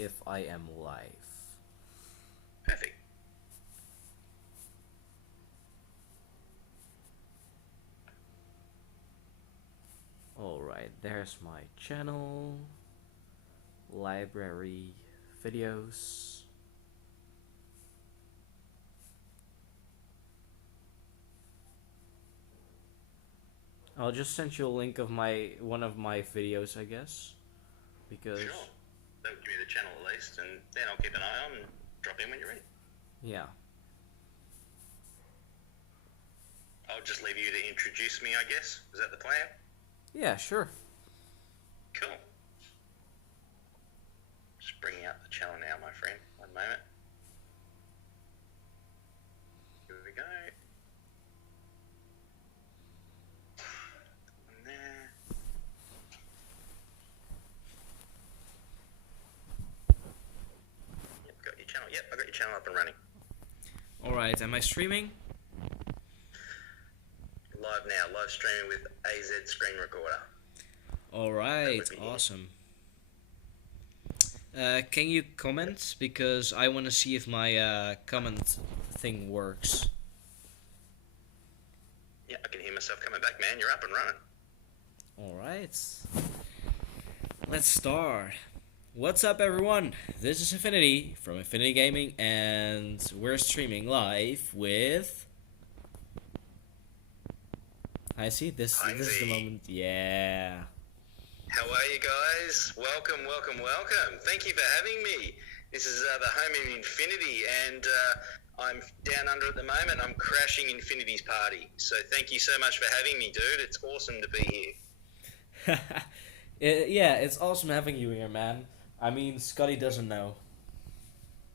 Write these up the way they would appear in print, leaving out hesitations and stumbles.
if I am live. Perfect. Alright, there's my channel, library, videos. I'll just send you a link of one of my videos, I guess, because Sure. That'll give me the channel at least, and then I'll keep an eye on and drop in when you're ready. yeah. I'll just leave you to introduce me, I guess. Is that the plan? Yeah, sure. Cool. Just bringing up the channel now, my friend. One moment. Here we go. And there. Yep, got your channel. Yep, I got your channel up and running. Alright, am I streaming? Live now, live streaming with AZ Screen Recorder. Alright, awesome. Can you comment? Because I want to see if my comment thing works. Yeah, I can hear myself coming back, man. You're up and running. Alright. Let's start. What's up, everyone? This is Infinity from Infinity Gaming, and we're streaming live with... hynesy. This is the moment. Yeah. How are you guys? Welcome, welcome, welcome. Thank you for having me. This is the home of Infinity, and I'm down under at the moment. I'm crashing Infinity's party. So thank you so much for having me, dude. It's awesome to be here. Yeah, it's awesome having you here, man. I mean, Scotty doesn't know.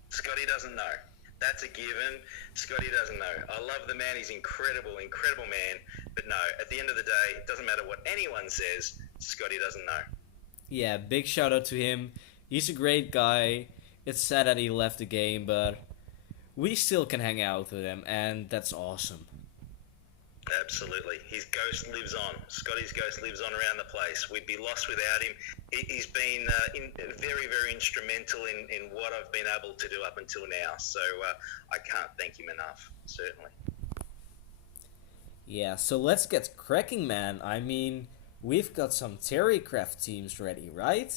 Scotty doesn't know. That's a given. Scotty doesn't know. I love the man. He's incredible, incredible man. But no, at the end of the day, it doesn't matter what anyone says. Scotty doesn't know. Yeah, big shout out to him. He's a great guy. It's sad that he left the game, but we still can hang out with him, and that's awesome. Absolutely. His ghost lives on. Scotty's ghost lives on around the place. We'd be lost without him. He's been very, very instrumental in what I've been able to do up until now. So I can't thank him enough, certainly. Yeah, so let's get cracking, man. I mean, we've got some Terrycraft teams ready, right?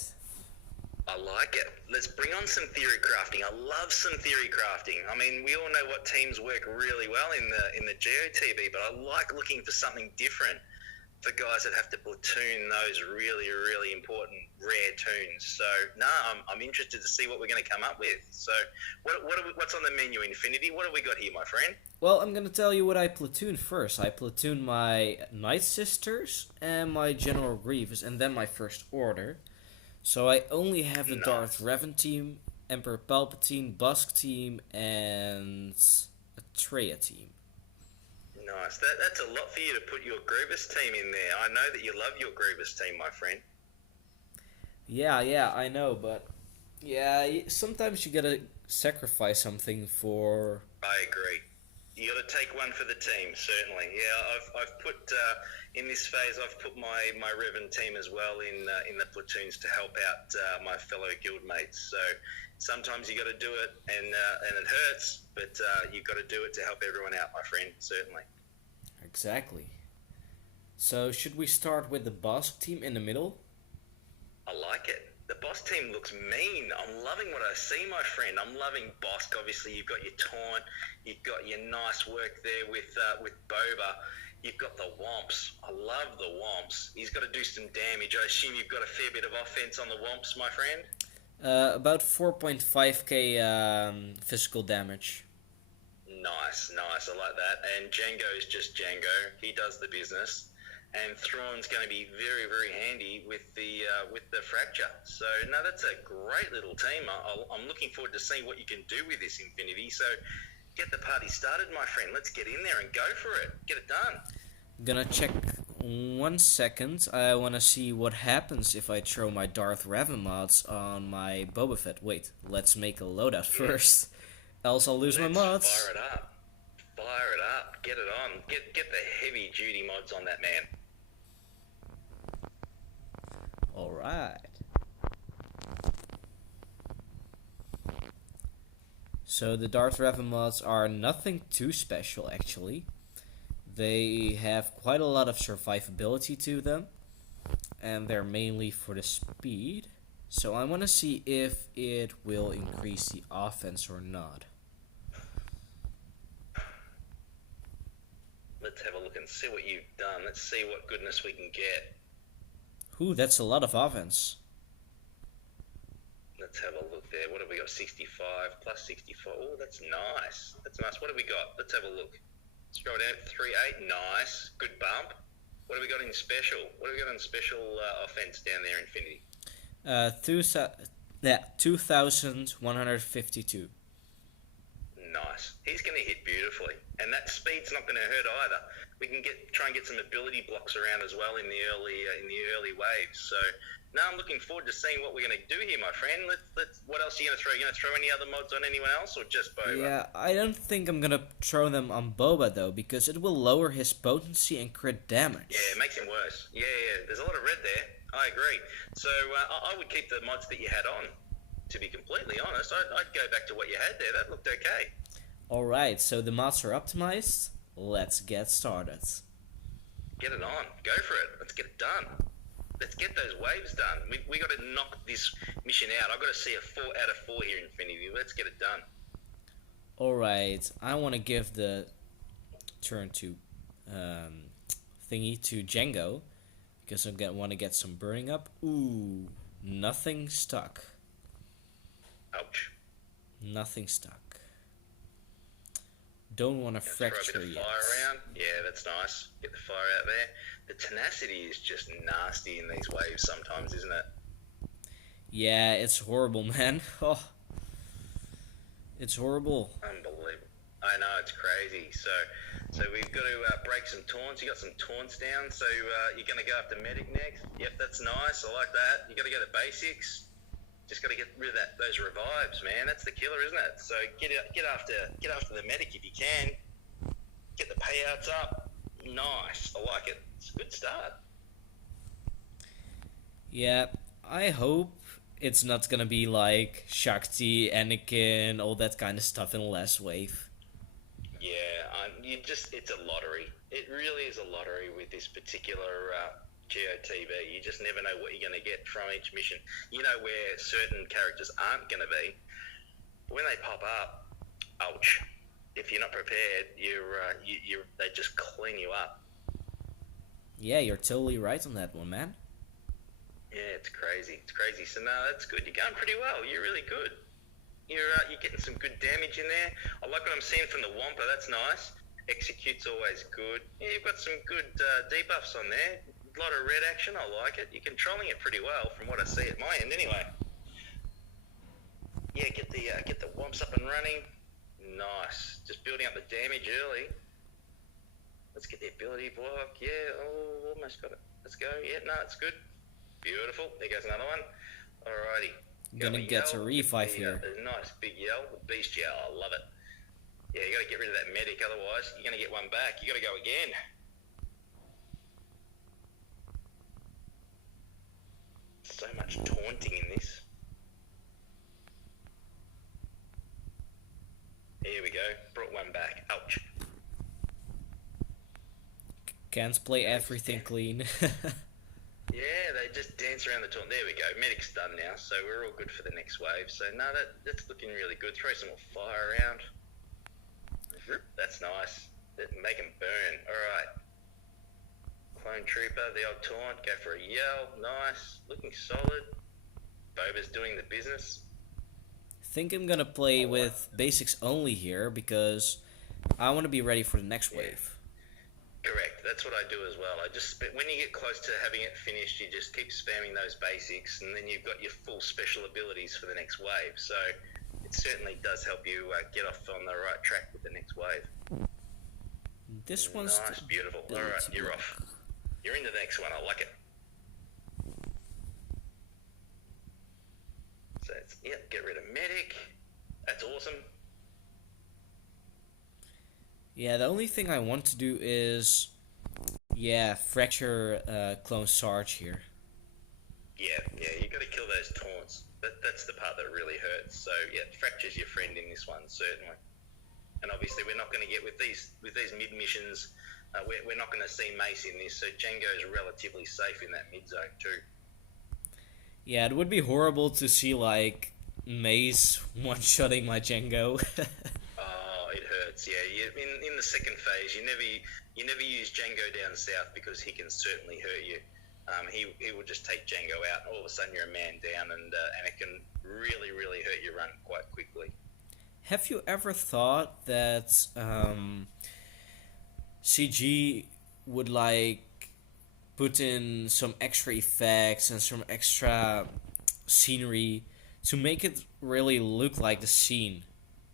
I like it. Let's bring on some theory crafting. I love some theory crafting. I mean, we all know what teams work really well in the GEO TB, but I like looking for something different for guys that have to platoon those really, really important rare tunes. So, no, I'm interested to see what we're going to come up with. So, what's on the menu, Infinity? What have we got here, my friend? Well, I'm gonna tell you what I platoon first. I platoon my Night Sisters and my General Grievous, and then my First Order. So I only have the Darth Revan team, Emperor Palpatine, Busk team, and a Traya team. Nice. That's a lot for you to put your Grievous team in there. I know that you love your Grievous team, my friend. Yeah, I know, but yeah, sometimes you gotta sacrifice something for... I agree. You got to take one for the team, certainly. Yeah, I've put in this phase. I've put my Revan team as well in the platoons to help out my fellow guildmates. So sometimes you got to do it, and it hurts, but you got to do it to help everyone out, my friend. Certainly. Exactly. So should we start with the Bosk team in the middle? I like it. The boss team looks mean. I'm loving what I see, my friend. I'm loving Bosk. Obviously, you've got your taunt. You've got your nice work there with Boba. You've got the Womps. I love the Womps. He's got to do some damage. I assume you've got a fair bit of offense on the Womps, my friend? About 4.5k physical damage. Nice. I like that. And Django is just Django. He does the business. And Thrawn's going to be very, very handy with the fracture. So, no, that's a great little team. I'm looking forward to seeing what you can do with this Infinity. So, get the party started, my friend. Let's get in there and go for it. Get it done. Gonna check 1 second. I want to see what happens if I throw my Darth Revan mods on my Boba Fett. Wait, let's make a loadout first. Else I'll lose my mods. Fire it up. Fire it up. Get it on. Get the heavy duty mods on that man. Alright. So the Darth Revan mods are nothing too special actually. They have quite a lot of survivability to them, and they're mainly for the speed. So I want to see if it will increase the offense or not. Let's have a look and see what you've done. Let's see what goodness we can get. Ooh, that's a lot of offense. Let's have a look there. What have we got? 65 plus 64. Oh, that's nice. That's nice. What have we got? Let's have a look. Scroll down. 3-8. Nice. Good bump. What have we got in special? What have we got in special offense down there, Infinity? 2,152. Nice. He's going to hit beautifully, and that speed's not going to hurt either. We can try and get some ability blocks around as well in the early waves. So now I'm looking forward to seeing what we're going to do here, my friend. Let's. What else are you going to throw? Are you going to throw any other mods on anyone else, or just Boba? Yeah, I don't think I'm gonna throw them on Boba though, because it will lower his potency and crit damage. Yeah, it makes him worse. Yeah. There's a lot of red there. I agree. So I would keep the mods that you had on. To be completely honest, I'd go back to what you had there. That looked okay. Alright, so the mods are optimized. Let's get started. Get it on. Go for it. Let's get it done. Let's get those waves done. We got to knock this mission out. I've got to see a 4 out of 4 here, Infinity. Let's get it done. Alright, I want to give the turn to thingy to Django, because I want to get some burning up. Ooh, nothing stuck. Ouch. Nothing stuck. Don't want to fracture throw a bit of yet. fire around. Yeah, that's nice. Get the fire out there. The tenacity is just nasty in these waves sometimes, isn't it? Yeah, it's horrible, man. Oh, it's horrible. Unbelievable. I know, it's crazy. So we've got to break some taunts. You got some taunts down. So you're going to go after medic next. Yep, that's nice. I like that. You got to go to basics. Just got to get rid of those revives, man. That's the killer, isn't it? So get after the medic if you can. Get the payouts up. Nice. I like it. It's a good start. Yeah, I hope it's not gonna be like Shakti, Anakin, all that kind of stuff in the last wave. Yeah, it's a lottery. It really is a lottery with this particular GEO TB. You just never know what you're going to get from each mission. You know where certain characters aren't going to be. When they pop up, ouch. If you're not prepared, they just clean you up. Yeah, you're totally right on that one, man. Yeah, it's crazy. It's crazy. So no, that's good. You're going pretty well. You're really good. You're getting some good damage in there. I like what I'm seeing from the Wampa. That's nice. Execute's always good. Yeah, you've got some good debuffs on there. A lot of red action. I like it. You're controlling it pretty well from what I see at my end, anyway. Yeah, get the Wamps up and running. Nice. Just building up the damage early. Let's get the ability block. Yeah. Oh, almost got it. Let's go. Yeah. No, it's good. Beautiful. There goes another one. Alrighty. Gonna get a revive here. A nice big yell. Beast yell. I love it. Yeah, you got to get rid of that medic, otherwise you're going to get one back. You got to go again. So much taunting in this. Here we go. Brought one back. Ouch. Can't play everything clean. Yeah, they just dance around the taunt. There we go. Medic's done now, so we're all good for the next wave. So no, that's looking really good. Throw some more fire around. That's nice. Make them burn. Alright. Clone Trooper, the old taunt. Go for a yell. Nice. Looking solid. Boba's doing the business. Think I'm gonna play with basics only here, because I want to be ready for the next wave. Correct. That's what I do as well. When you get close to having it finished, you just keep spamming those basics, and then you've got your full special abilities for the next wave. So it certainly does help you get off on the right track with the next wave. This one's nice, beautiful. All right, you're off. You're into the next one. I like it. So get rid of medic. That's awesome. Yeah, the only thing I want to do is, fracture Clone Sarge here. Yeah, you got to kill those taunts. That's the part that really hurts. So yeah, fracture's your friend in this one, certainly. And obviously we're not going to get with these mid missions. We're not going to see Mace in this, so Django's relatively safe in that mid zone too. Yeah, it would be horrible to see like Maze one-shotting my Django. Oh, it hurts. Yeah, in the second phase, you never use Django down south because he can certainly hurt you. He will just take Django out. All of a sudden, you're a man down, and it can really hurt your run quite quickly. Have you ever thought that CG would like put in some extra effects and some extra scenery to make it really look like the scene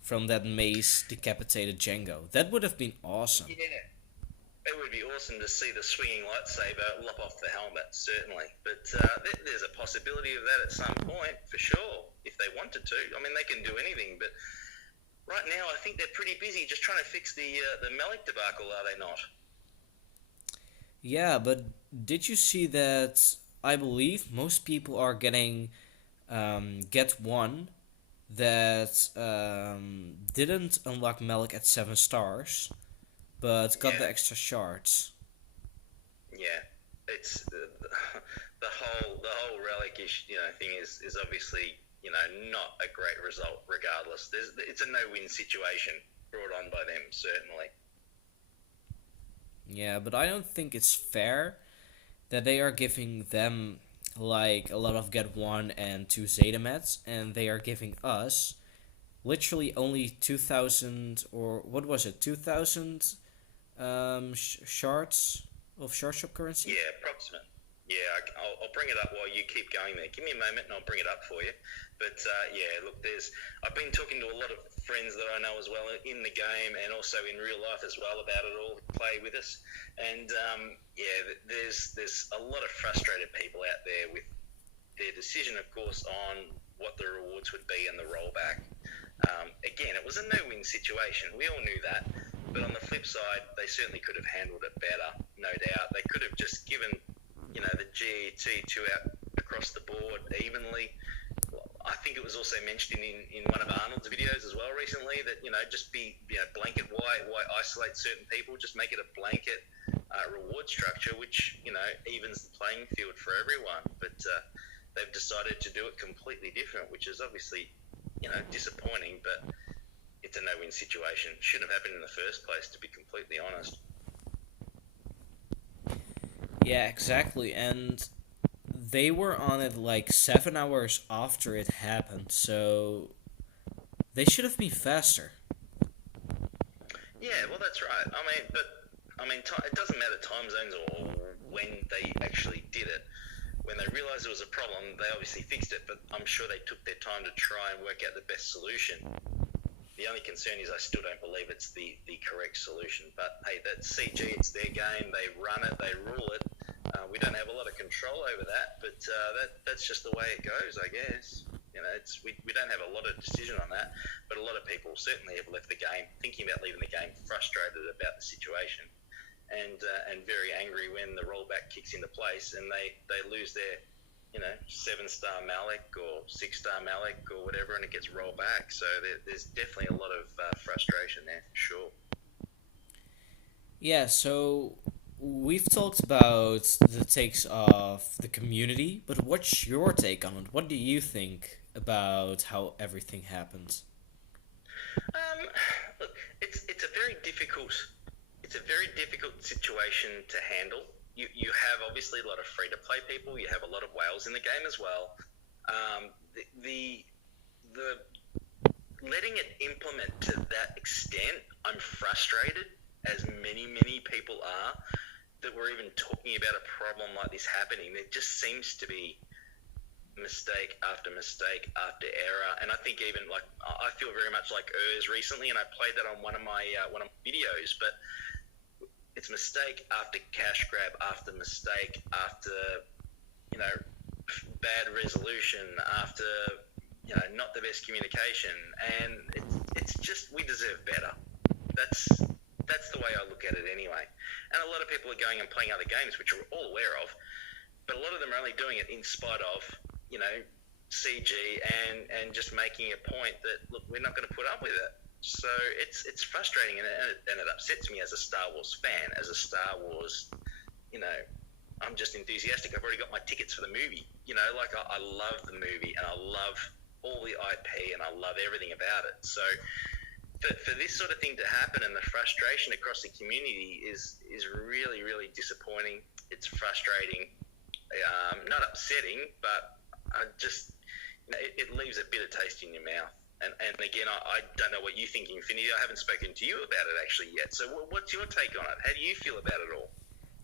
from that Maze decapitated Django? That would have been awesome. Yeah, it would be awesome to see the swinging lightsaber lop off the helmet, certainly. But there's a possibility of that at some point, for sure, if they wanted to. I mean, they can do anything, but right now I think they're pretty busy just trying to fix the Malik debacle, are they not? Yeah, but did you see that? I believe most people are getting get one that didn't unlock Malik at 7 stars, but got the extra shards. Yeah, it's the whole relic thing is obviously not a great result. Regardless, it's a no-win situation brought on by them, certainly. Yeah, but I don't think it's fair that they are giving them like a lot of get 1 and 2 Zeta mats, and they are giving us literally only 2,000, or what was it, 2,000 shards of shard shop currency? Yeah, approximate. Yeah, I'll bring it up while you keep going there. Give me a moment and I'll bring it up for you. But yeah, look, I've been talking to a lot of friends that I know as well in the game and also in real life as well about it all, play with us. And yeah, there's a lot of frustrated people out there with their decision, of course, on what the rewards would be and the rollback. Again, it was a no-win situation. We all knew that. But on the flip side, they certainly could have handled it better, no doubt. They could have just given the GET2 out across the board evenly. I think it was also mentioned in one of Arnold's videos as well recently that just be blanket. Why isolate certain people? Just make it a blanket reward structure, which evens the playing field for everyone. But they've decided to do it completely different, which is obviously disappointing. But it's a no-win situation. Shouldn't have happened in the first place, to be completely honest. Yeah, exactly, and they were on it like 7 hours after it happened, so they should have been faster. Yeah, well, that's right. It doesn't matter time zones or when they actually did it. When they realised it was a problem, they obviously fixed it, but I'm sure they took their time to try and work out the best solution. The only concern is I still don't believe it's the correct solution. But hey, that's CG, it's their game, they run it, they rule it. We don't have a lot of control over that, but that's just the way it goes, I guess. We don't have a lot of decision on that, but a lot of people certainly have left the game, thinking about leaving the game, frustrated about the situation, and very angry when the rollback kicks into place and they lose their 7-star Malik or 6-star Malik or whatever, and it gets rolled back. So there's definitely a lot of frustration there for sure. Yeah, so we've talked about the takes of the community, but what's your take on it? What do you think about how everything happened? Look, it's a very difficult situation to handle. You have obviously a lot of free-to-play people. You have a lot of whales in the game as well. The letting it implement to that extent, I'm frustrated, as many people are, that we're even talking about a problem like this happening. There just seems to be mistake after mistake after error, and I think even like I feel very much like Urs recently, and I played that on one of my videos, but it's mistake after cash grab after mistake after bad resolution after not the best communication, and it's just we deserve better. That's the way I look at it anyway. And a lot of people are going and playing other games, which we're all aware of, but a lot of them are only doing it in spite of CG and just making a point that, look, we're not going to put up with it. So it's frustrating, and it upsets me as a Star Wars fan, as a Star Wars, you know, I'm just enthusiastic. I've already got my tickets for the movie. You know, like I love the movie, and I love all the IP, and I love everything about it. So for this sort of thing to happen, and the frustration across the community is really, really disappointing. It's frustrating, not upsetting, but I just, it leaves a bitter taste in your mouth. And again, I don't know what you think, Infinity. I haven't spoken to you about it actually yet. So what's your take on it? How do you feel about it all?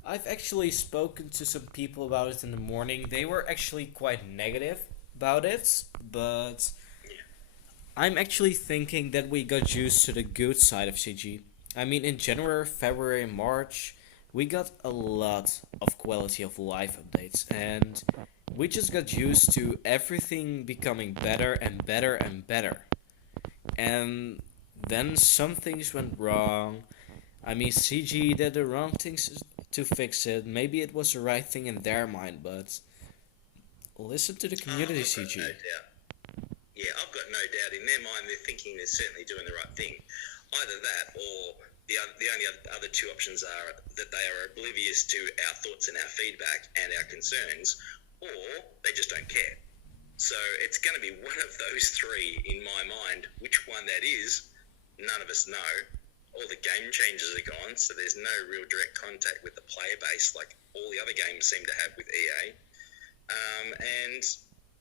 I've actually spoken to some people about it in the morning. They were actually quite negative about it, but Yeah. I'm actually thinking that we got used to the good side of CG. I mean, in January, February, March, we got a lot of quality of life updates, and we just got used to everything becoming better and better and better. And then some things went wrong. I mean, CG did the wrong things to fix it. Maybe it was the right thing in their mind, but listen to the community, I've got no CG. doubt. Yeah, I've got no doubt in their mind they're thinking they're certainly doing the right thing. Either that, or the only other two options are that they are oblivious to our thoughts and our feedback and our concerns, or they just don't care. So it's going to be one of those three in my mind. Which one that is, none of us know. All the game changes are gone, so there's no real direct contact with the player base like all the other games seem to have with EA. And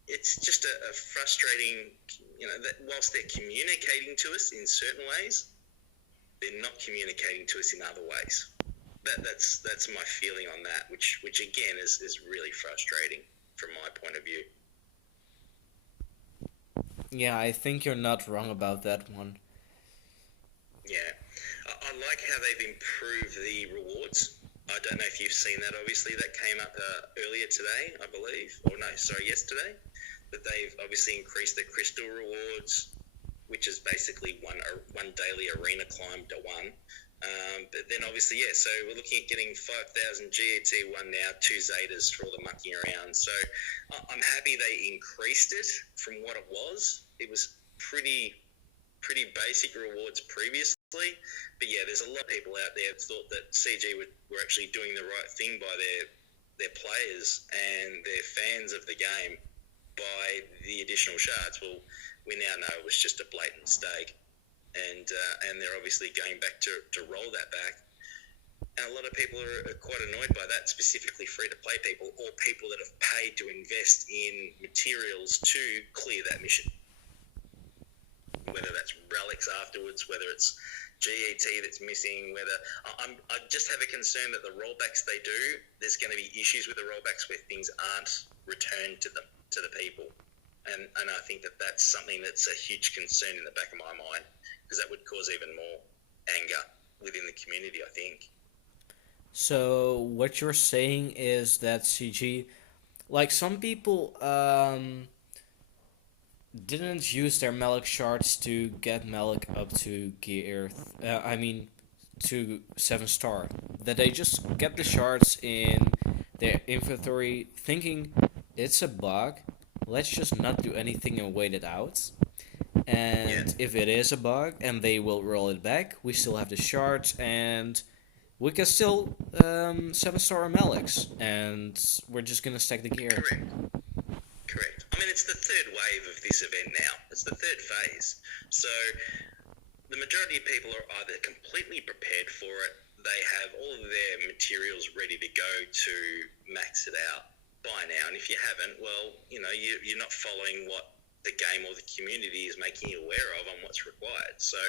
it's just a frustrating, that whilst they're communicating to us in certain ways, they're not communicating to us in other ways. That's my feeling on that, which again is really frustrating from my point of view. Yeah, I think you're not wrong about that one. Yeah, I like how they've improved the rewards. I don't know if you've seen that. Obviously, that came up earlier today, I believe, or no, sorry, yesterday. That they've obviously increased the crystal rewards, which is basically one daily arena climb to one. But then obviously, yeah, so we're looking at getting 5,000 GET1 now, 2 Zetas for all the mucking around. So I'm happy they increased it from what it was. It was pretty basic rewards previously. But yeah, there's a lot of people out there that thought that CG were actually doing the right thing by their players and their fans of the game by the additional shards. Well, we now know it was just a blatant mistake. And they're obviously going back to roll that back. And a lot of people are quite annoyed by that, specifically free-to-play people or people that have paid to invest in materials to clear that mission. Whether that's relics afterwards, whether it's GET that's missing, I just have a concern that the rollbacks they do, there's going to be issues with the rollbacks where things aren't returned to the people. And I think that's something that's a huge concern in the back of my mind, because that would cause even more anger within the community, I think. So what you're saying is that CG, like some people, didn't use their Malik shards to get Malik up to gear. I mean, to 7 star. That they just get the shards in their inventory, thinking it's a bug. Let's just not do anything and wait it out. Yeah, And if it is a bug and they will roll it back, we still have the shards and we can still 7 star Maliks, and we're just gonna stack the gear. correct. I mean, it's the third wave of this event now. It's the third phase. So the majority of people are either completely prepared for it, they have all of their materials ready to go to max it out by now. And if you haven't, well, you're not following what the game or the community is making you aware of on what's required. So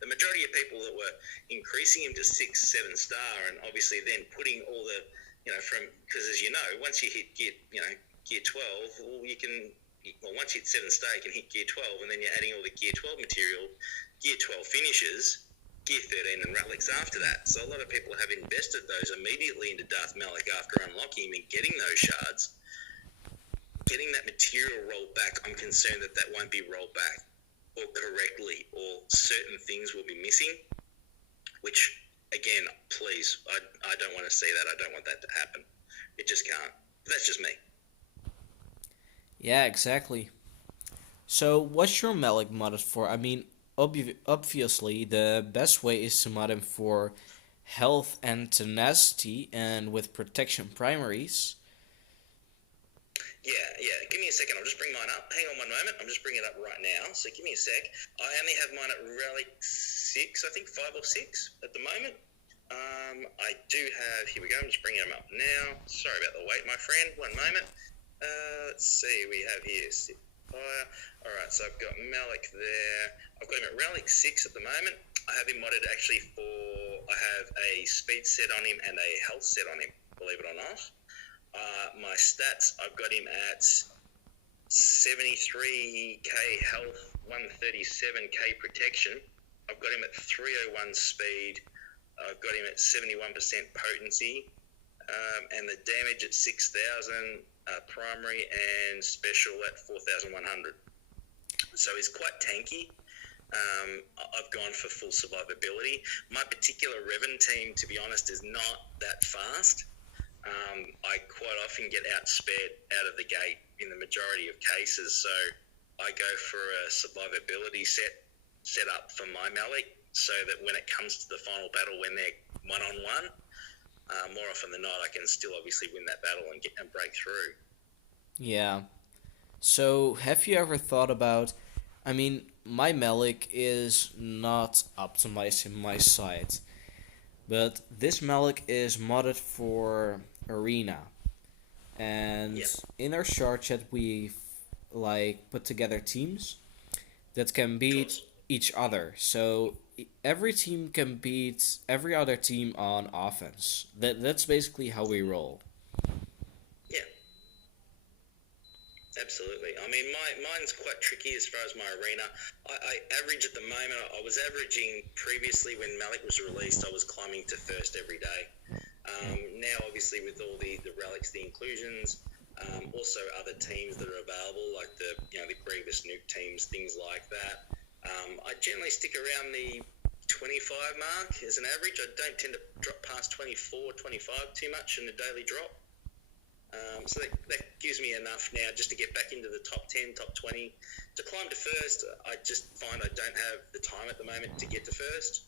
the majority of people that were increasing him to 6, 7 star, and obviously then putting all the, because as you know, once you hit gear 12, once you hit 7 star, you can hit gear 12, and then you're adding all the gear 12 material. Gear 12 finishes, gear 13 and relics after that. So a lot of people have invested those immediately into Darth Malik after unlocking him and getting those shards. Getting that material rolled back, I'm concerned that won't be rolled back or correctly, or certain things will be missing, which, again, please, I don't want to see that. I don't want that to happen. It just can't. But that's just me. Yeah, exactly. So, what's your Malik modded for? I mean, obviously, the best way is to mod him for health and tenacity and with protection primaries. Yeah, yeah. Give me a second. I'll just bring mine up. Hang on one moment. I'm just bringing it up right now. So give me a sec. I only have mine at relic 6, I think 5 or 6 at the moment. I do have. Here we go. I'm just bringing them up now. Sorry about the wait, my friend. One moment. Let's see. We have here fire. All right. So I've got Malik there. I've got him at relic 6 at the moment. I have him modded actually for. I have a speed set on him and a health set on him. Believe it or not. My stats, I've got him at 73k health, 137k protection. I've got him at 301 speed. I've got him at 71% potency. And the damage at 6,000 primary and special at 4,100. So he's quite tanky. I've gone for full survivability. My particular Revan team, to be honest, is not that fast. I quite often get outspared out of the gate in the majority of cases, so I go for a survivability set up for my Malik, so that when it comes to the final battle, when they're one-on-one, more often than not, I can still obviously win that battle and break through. Yeah. So, have you ever thought about? I mean, my Malik is not optimized in my site, but this Malik is modded for Arena. And Yeah. in our short chat, we put together teams that can Of beat course. each other. So every team can beat every other team on offense. That's basically how we roll. Yeah. Absolutely. I mean, mine's quite tricky as far as my arena. I average at the moment. I was averaging previously when Malik was released. I was climbing to first every day. Now, obviously, with all the relics, the inclusions, also other teams that are available, like the Grievous nuke teams, things like that. I generally stick around the 25 mark as an average. I don't tend to drop past 24, 25 too much in a daily drop. So that gives me enough now just to get back into the top 10, top 20. To climb to first, I just find I don't have the time at the moment to get to first.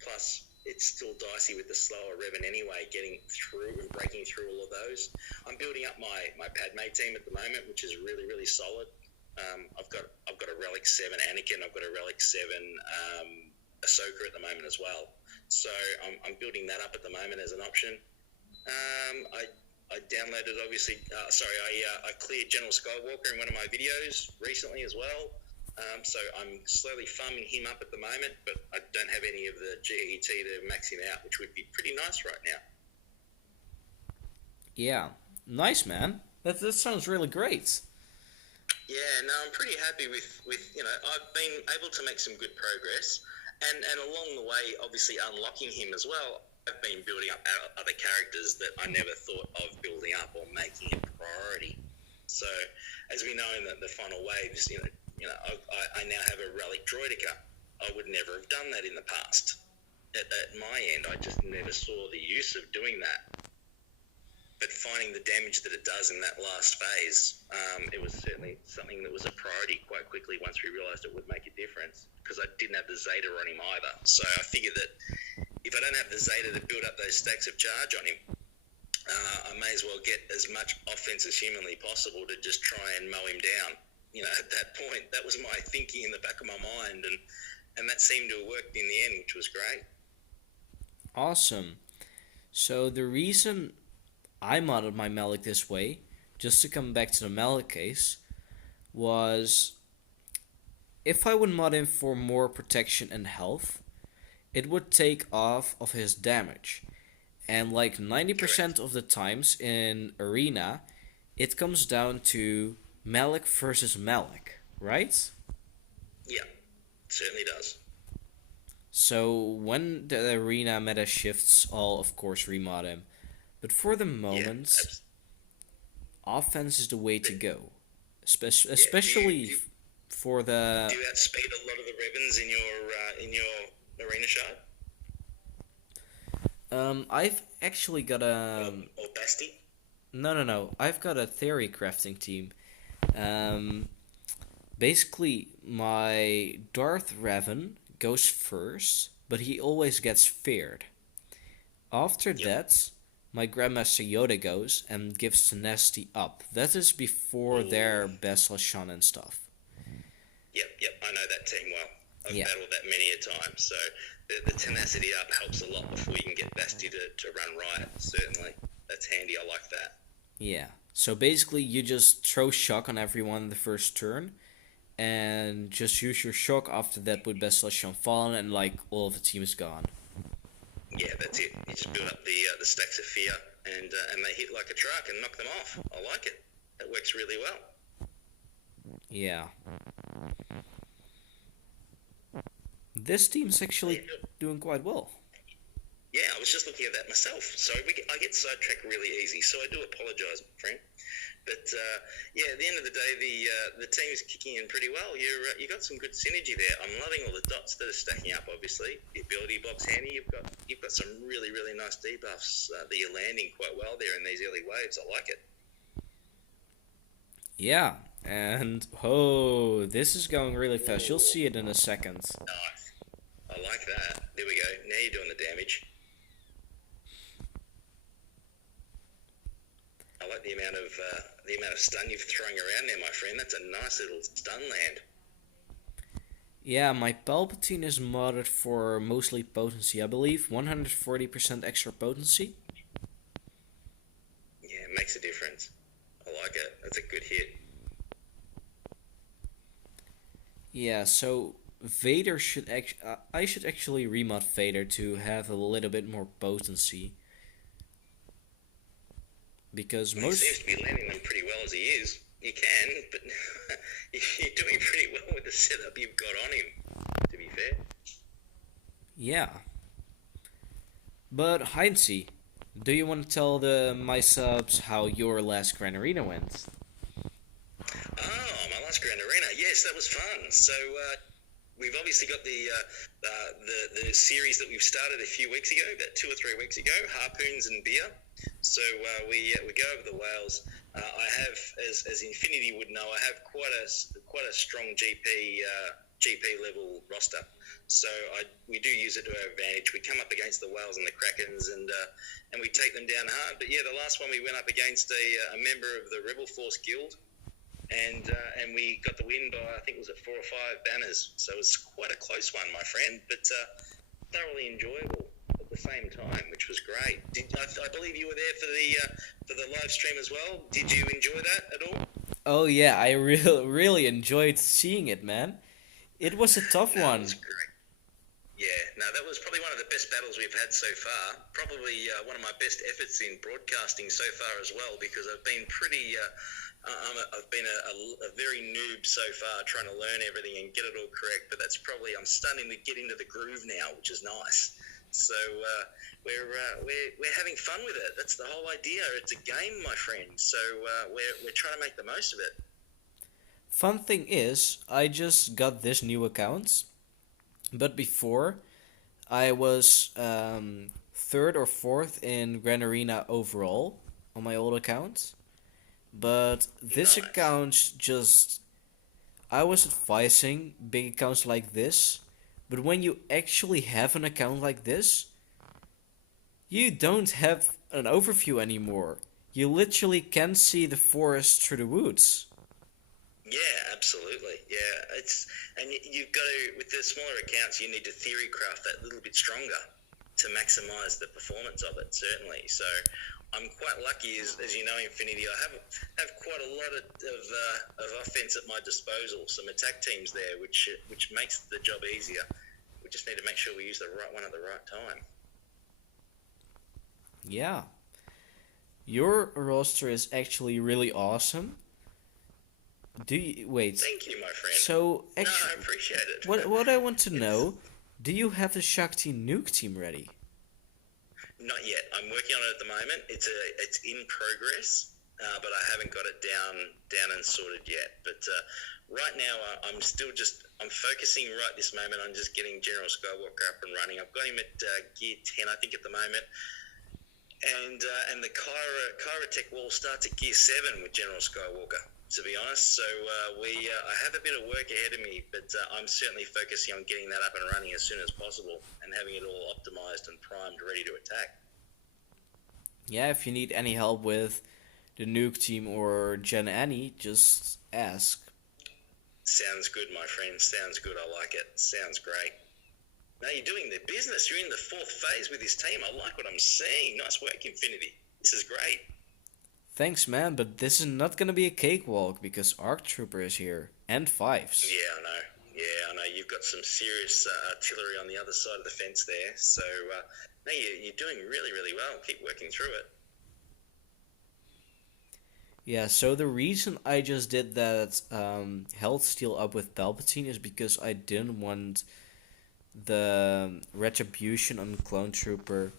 Plus, it's still dicey with the slower Revan anyway, getting through and breaking through all of those. I'm building up my Padme team at the moment, which is really, really solid. I've got a Relic 7 Anakin, I've got a Relic 7 Ahsoka at the moment as well. So I'm building that up at the moment as an option. I downloaded, obviously, I cleared General Skywalker in one of my videos recently as well. So I'm slowly farming him up at the moment, but I don't have any of the GET to max him out, which would be pretty nice right now. Yeah, nice man. That sounds really great. Yeah, no, I'm pretty happy with I've been able to make some good progress, and along the way, obviously unlocking him as well. I've been building up other characters that I never thought of building up or making a priority. So, as we know in the final waves, I now have a Relic Droideka. I would never have done that in the past. At my end, I just never saw the use of doing that. But finding the damage that it does in that last phase, it was certainly something that was a priority quite quickly once we realised it would make a difference, because I didn't have the Zeta on him either. So I figured that if I don't have the Zeta to build up those stacks of charge on him, I may as well get as much offense as humanly possible to just try and mow him down. At that point, that was my thinking in the back of my mind, and that seemed to have worked in the end, which was great. Awesome. So the reason I modded my Malik this way, just to come back to the Malik case, was if I would mod him for more protection and health, it would take off of his damage. And 90% of the times in Arena, it comes down to Malik versus Malik, right? Yeah, certainly does. So when the Arena meta shifts, I'll of course remod him. But for the moment, offense is the way to go. Especially for the... Do you outspeed a lot of the Revens in your arena shard? I've actually got a... Or Basti? No. I've got a theory crafting team. Basically, my Darth Revan goes first, but he always gets feared. After Yep. that, my Grandmaster Yoda goes and gives Tenacity up. That is before Ooh. their Bessel Shan and stuff. Yep. I know that team well. I've Yeah, battled that many a time, so the tenacity up helps a lot before you can get Basti to run riot, certainly. That's handy, I like that. yeah. So basically, you just throw shock on everyone the first turn, and just use your shock after that with Bessel Shan fallen, and like all of the team is gone. Yeah, that's it. You just build up the stacks of fear, and they hit like a truck and knock them off. I like it. That works really well. Yeah. This team's actually doing quite well. Yeah, I was just looking at that myself. So I get sidetracked really easy, so I do apologise, friend. But yeah, at the end of the day, the team's kicking in pretty well. You got some good synergy there. I'm loving all the dots that are stacking up. Obviously, the ability box handy. You've got some really nice debuffs that you're landing quite well there in these early waves. I like it. Yeah, and oh, this is going really fast. You'll Ooh, see it in a second. nice. I like that. There we go. Now you're doing the damage. I like the amount of stun you're throwing around there, my friend. That's a nice little stun land. Yeah, my Palpatine is modded for mostly potency, I believe. 140% extra potency. Yeah, it makes a difference. I like it. That's a good hit. Yeah, so Vader should I should actually remod Vader to have a little bit more potency. Because Well, he seems to be landing them pretty well as he is. You can, but you're doing pretty well with the setup you've got on him, to be fair. yeah. But hynesy, do you want to tell my subs how your last Grand Arena went? Oh, my last Grand Arena. Yes, that was fun. So we've obviously got the series that we've started a few weeks ago, about 2 or 3 weeks ago, Harpoons and Beer. So we go over the whales. I have, as Infinity would know, I have quite a strong GP level roster. So we do use it to our advantage. We come up against the whales and the krakens, and we take them down hard. But yeah, the last one we went up against a member of the Rebel Force Guild, and we got the win by, I think it was at 4 or 5 banners. So it was quite a close one, my friend, but thoroughly enjoyable at the same time, which was great. I believe you were there for the live stream as well. Did you enjoy that at all? Oh yeah, I really enjoyed seeing it, man. It was a tough No, one. it was great. Yeah, no, that was probably one of the best battles we've had so far. Probably one of my best efforts in broadcasting so far as well, because I've been I've been a very noob so far, trying to learn everything and get it all correct. But I'm starting to get into the groove now, which is nice. So we're having fun with it. That's the whole idea. It's a game, my friend. So we're trying to make the most of it. Fun thing is, I just got this new account, but before I was third or fourth in Grand Arena overall on my old account. But this Nice. account just I was advising big accounts like this, but when you actually have an account like this, you don't have an overview anymore. You literally can see the forest through the woods. Yeah, absolutely. Yeah, you've got to, with the smaller accounts, you need to theory craft that a little bit stronger to maximize the performance of it. Certainly. So I'm quite lucky, as you know, Infinity. I have quite a lot of offense at my disposal. Some attack teams there, which makes the job easier. We just need to make sure we use the right one at the right time. Yeah. Your roster is actually really awesome. Wait? Thank you, my friend. So No, I actually, appreciate it. what I want to know, do you have the Shakti nuke team ready? Not yet. I'm working on it at the moment. It's in progress, but I haven't got it down and sorted yet. But right now, I'm focusing right this moment on just getting General Skywalker up and running. I've got him at gear 10, I think, at the moment. And the Kyra Tech wall starts at gear 7 with General Skywalker. to be honest. So I have a bit of work ahead of me, but I'm certainly focusing on getting that up and running as soon as possible and having it all optimized and primed, ready to attack. Yeah, if you need any help with the nuke team or Gen Annie, just ask. Sounds good, my friend. Sounds good. I like it. Sounds great. Now you're doing the business. You're in the fourth phase with this team. I like what I'm seeing. Nice work, Infinity. This is great. Thanks, man, but this is not gonna be a cakewalk because Arc Trooper is here and Fives. Yeah, I know. Yeah, I know. You've got some serious artillery on the other side of the fence there. So, no, you're doing really, really well. Keep working through it. Yeah, so the reason I just did that health steal up with Palpatine is because I didn't want the retribution on Clone Trooper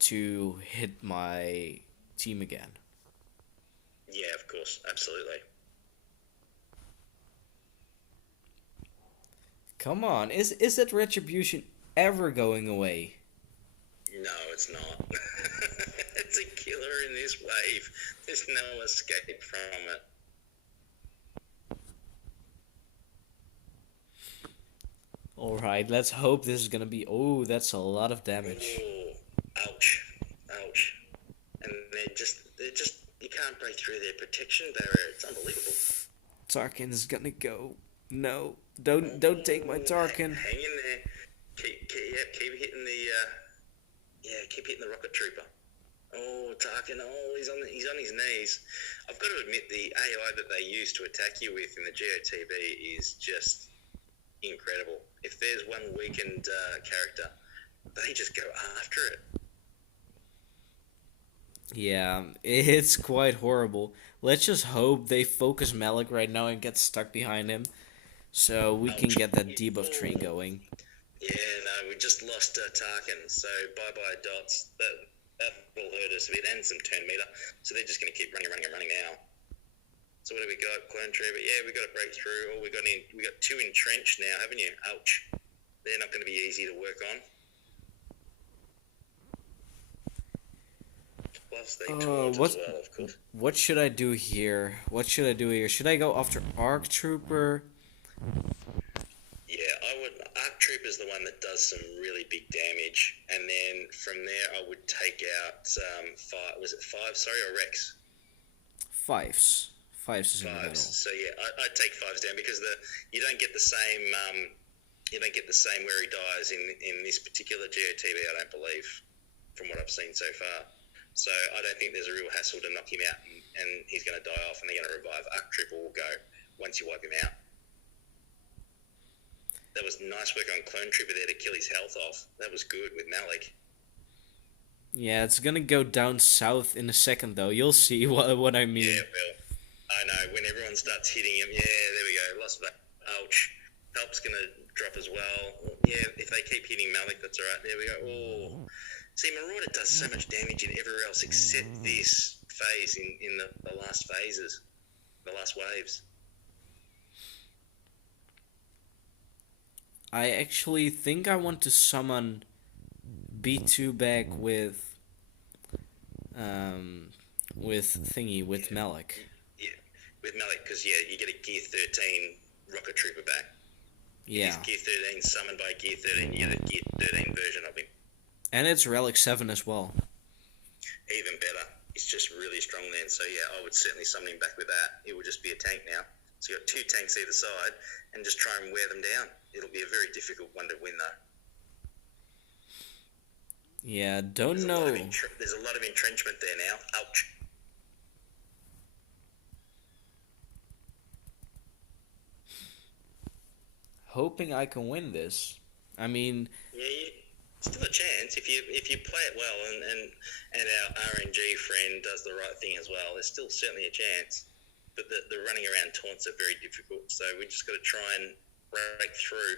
to hit my team again. Yeah, of course. Absolutely. Come on, is that retribution ever going away? No, it's not. It's a killer in this wave. There's no escape from it. Alright, let's hope this is gonna be... Oh, that's a lot of damage. Ooh, ouch. Ouch. And you can't break through their protection barrier. It's unbelievable. Tarkin is gonna go. No, don't take my Tarkin. Hang in there. Keep hitting keep hitting the rocket trooper. Oh, Tarkin, he's on his knees. I've got to admit, the AI that they use to attack you with in the GEO TB is just incredible. If there's one weakened character, they just go after it. Yeah, it's quite horrible. Let's just hope they focus Malik right now and get stuck behind him, so we can get that debuff train going. Yeah, no, we just lost Tarkin, so bye-bye dots. That will hurt us a bit, and some turn meter. So they're just going to keep running now. So what do we got? Clone Trooper. Yeah, we got to break through. Oh, we got two entrenched now, haven't you? Ouch. They're not going to be easy to work on. Plus they taunt as well, of course. What should I do here? Should I go after Arc Trooper? Yeah, I would. Arc Trooper's the one that does some really big damage, and then from there I would take out was it Five? Sorry, or Rex? Fives is in the middle. So yeah, I'd take Fives down because you don't get the same where he dies in this particular GOTB. I don't believe, from what I've seen so far. So I don't think there's a real hassle to knock him out, and he's going to die off, and they're going to revive. Arc Trooper will go once you wipe him out. That was nice work on Clone Trooper there to kill his health off. That was good with Malik. Yeah, it's gonna go down south in a second, though. You'll see what I mean. Yeah, well, I know. When everyone starts hitting him, yeah, there we go. Lost that. Ouch. Help's gonna drop as well. Yeah, if they keep hitting Malik, that's all right. There we go. Oh, see, Marauder does so much damage in everywhere else except this phase in the last phases, the last waves. I actually think I want to summon B2 back with Malik. Yeah, with Malik, because you get a Gear 13 Rocket Trooper back. Yeah. Gear 13 summoned by Gear 13, you get a Gear 13 version of him. And it's Relic 7 as well. Even better. He's just really strong then, so yeah, I would certainly summon him back with that. It would just be a tank now. So you've got two tanks either side, and just try and wear them down. It'll be a very difficult one to win, though. Yeah, don't know. There's a lot of entrenchment there now. Ouch. Hoping I can win this. I mean... Yeah, still a chance if you play it well, and our RNG friend does the right thing as well. There's still certainly a chance. But the running around taunts are very difficult, so we just got to try and break through.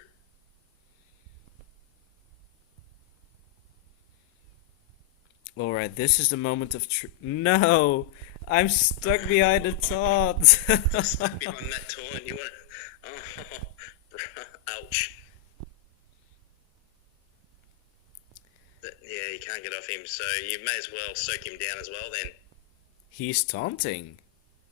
Alright, this is the moment of No! I'm stuck behind a taunt! Stuck behind that taunt, you want to... Oh, ouch. Yeah, you can't get off him, so you may as well soak him down as well then. He's taunting.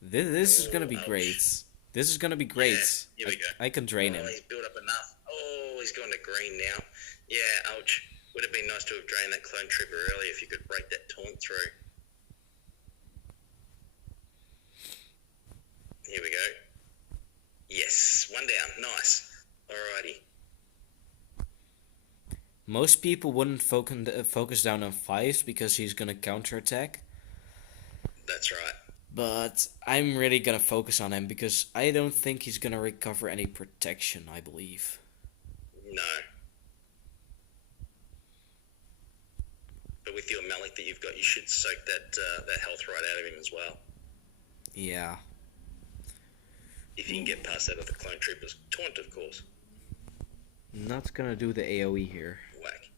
This is gonna Oh, be great. ouch. This is gonna be Yeah, great. here we go. I can drain Oh, him. he's built up enough. Oh, he's gone to green now. Yeah, ouch. Would have been nice to have drained that clone trooper earlier if you could break that taunt through. Here we go. Yes, one down. Nice. Alrighty. Most people wouldn't focus down on fives because he's gonna counterattack. That's right. But I'm really gonna focus on him because I don't think he's gonna recover any protection, I believe. No. But with your Malik that you've got, you should soak that health right out of him as well. Yeah. If you can get past that other clone trooper's taunt, of course. Not gonna do the AoE here. Whack.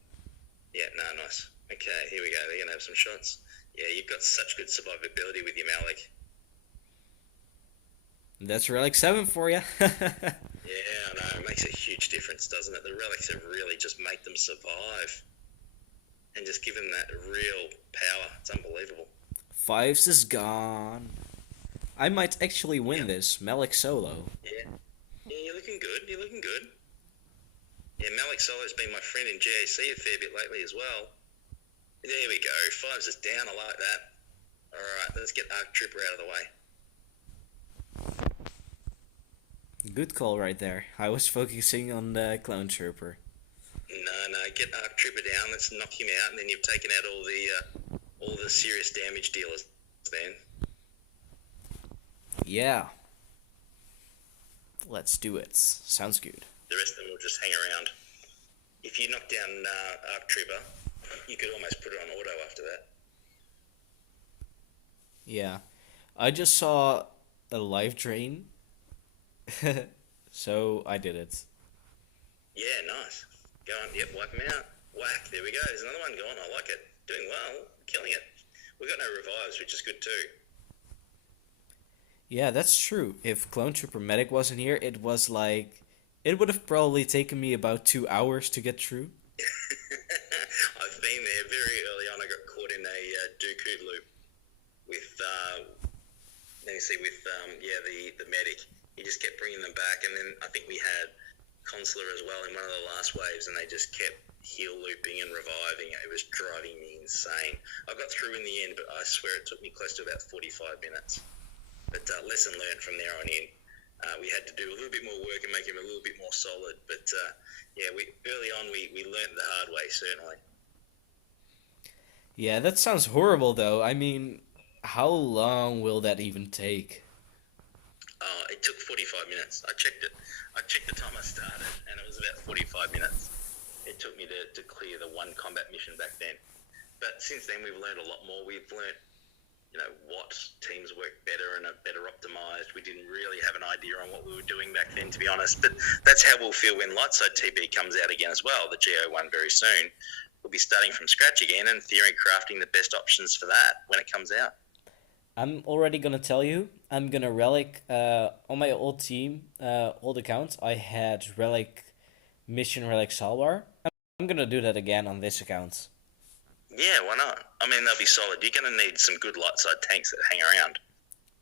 Yeah, no, nice. Okay, here we go. They're gonna have some shots. Yeah, you've got such good survivability with your Malik. That's Relic 7 for you. Yeah, I know. It makes a huge difference, doesn't it? The relics have really just made them survive. And just give them that real power. It's unbelievable. Fives is gone. I might actually win this. Malik solo. Yeah. Yeah, you're looking good. You're looking good. Yeah, Malik Solo's been my friend in GAC a fair bit lately as well. There we go. Fives is down. I like that. Alright, let's get Arc Trooper out of the way. Good call right there. I was focusing on the Clone Trooper. No, get Arc Trooper down. Let's knock him out, and then you've taken out all the serious damage dealers. Then. Yeah. Let's do it. Sounds good. The rest of them will just hang around. If you knock down Arc Trooper, you could almost put it on auto after that. Yeah. I just saw a life drain. So I did it. Yeah, nice. Go on, yep, wipe him out. Whack, there we go. There's another one gone. I like it. Doing well. Killing it. We've got no revives, which is good too. Yeah, that's true. If Clone Trooper Medic wasn't here, it was like... It would have probably taken me about 2 hours to get through. I've been there very early on. I got caught in a Dooku loop with, the medic. He just kept bringing them back, and then I think we had Consular as well in one of the last waves, and they just kept heal looping and reviving. It was driving me insane. I got through in the end, but I swear it took me close to about 45 minutes. But lesson learned from there on in. We had to do a little bit more work and make him a little bit more solid. But early on we learned the hard way, certainly. Yeah, that sounds horrible though. I mean, how long will that even take? It took 45 minutes. I checked it. I checked the time I started, and it was about 45 minutes. It took me to clear the one combat mission back then. But since then, we've learned a lot more. We've learned, what teams work better and are better optimized. We didn't really have an idea on what we were doing back then, to be honest. But that's how we'll feel when Lightside TB comes out again as well, the GO one very soon. We'll be starting from scratch again and theory crafting the best options for that when it comes out. I'm already gonna tell you, I'm gonna relic, on my old team, old account, I had relic, mission relic Salwar. I'm gonna do that again on this account. Yeah, why not? I mean, they'll be solid. You're going to need some good light side tanks that hang around.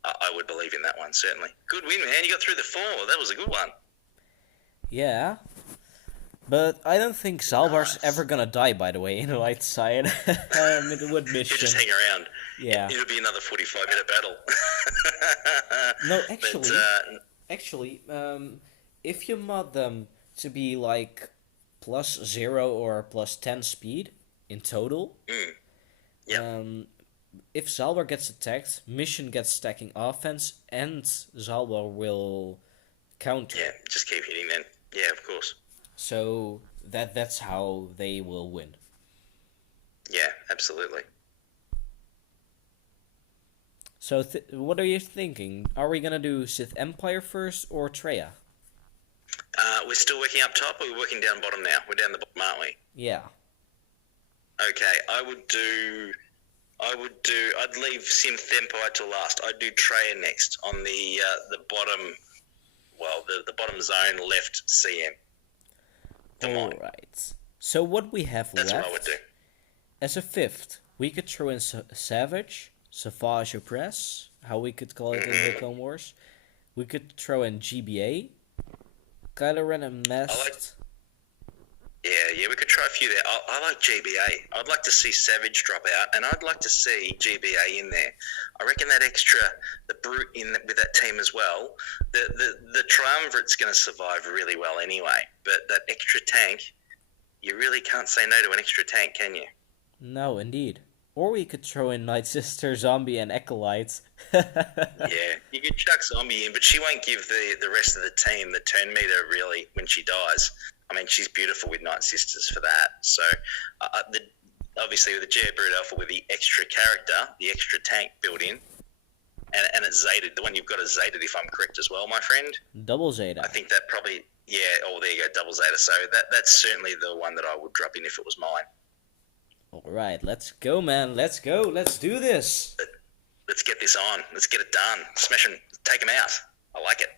I would believe in that one, certainly. Good win, man. You got through the 4. That was a good one. Yeah. But I don't think Salvar's ever gonna die, by the way, in the light side. It would mission. He'll just hang around. Yeah. It'll be another 45-minute battle. No, actually, if you mod them to be like +0 or +10 speed in total, if Zalbar gets attacked, mission gets stacking offense, and Zalbar will counter. Yeah, just keep hitting then. Yeah, of course. So that's how they will win. Yeah, absolutely. So what are you thinking? Are we gonna do Sith Empire first or Treya? We're still working up top, or we're working down bottom now? We're down the bottom, aren't we? Yeah. Okay, I'd leave Synth Empire till last. I'd do Treya next on the bottom, the bottom zone left CM. Alright. So what we have That's left, what I would do. as a fifth, we could throw in Savage, Savage Opress, how we could call it in the Hmm. Clone Wars. We could throw in GBA, Kylo Ren and I like. Mest. Yeah, we could try a few there. I like GBA. I'd like to see Savage drop out, and I'd like to see GBA in there. I reckon that extra, the brute with that team as well. The triumvirate's going to survive really well anyway. But that extra tank, you really can't say no to an extra tank, can you? No, indeed. Or we could throw in Night Sister, Zombie, and Acolyte. Yeah, you could chuck Zombie in, but she won't give the rest of the team the turn meter really when she dies. I mean, she's beautiful with Night Sisters for that. So, obviously with the GEO Brood Alpha with the extra character, the extra tank built in, and it's Zated. The one you've got is Zated, if I'm correct as well, my friend. Double Zeta. I think that probably, yeah. Oh, there you go, double Zeta. So that's certainly the one that I would drop in if it was mine. Alright, let's go, man. Let's go. Let's do this. Let's get this on. Let's get it done. Smash them. Take them out. I like it.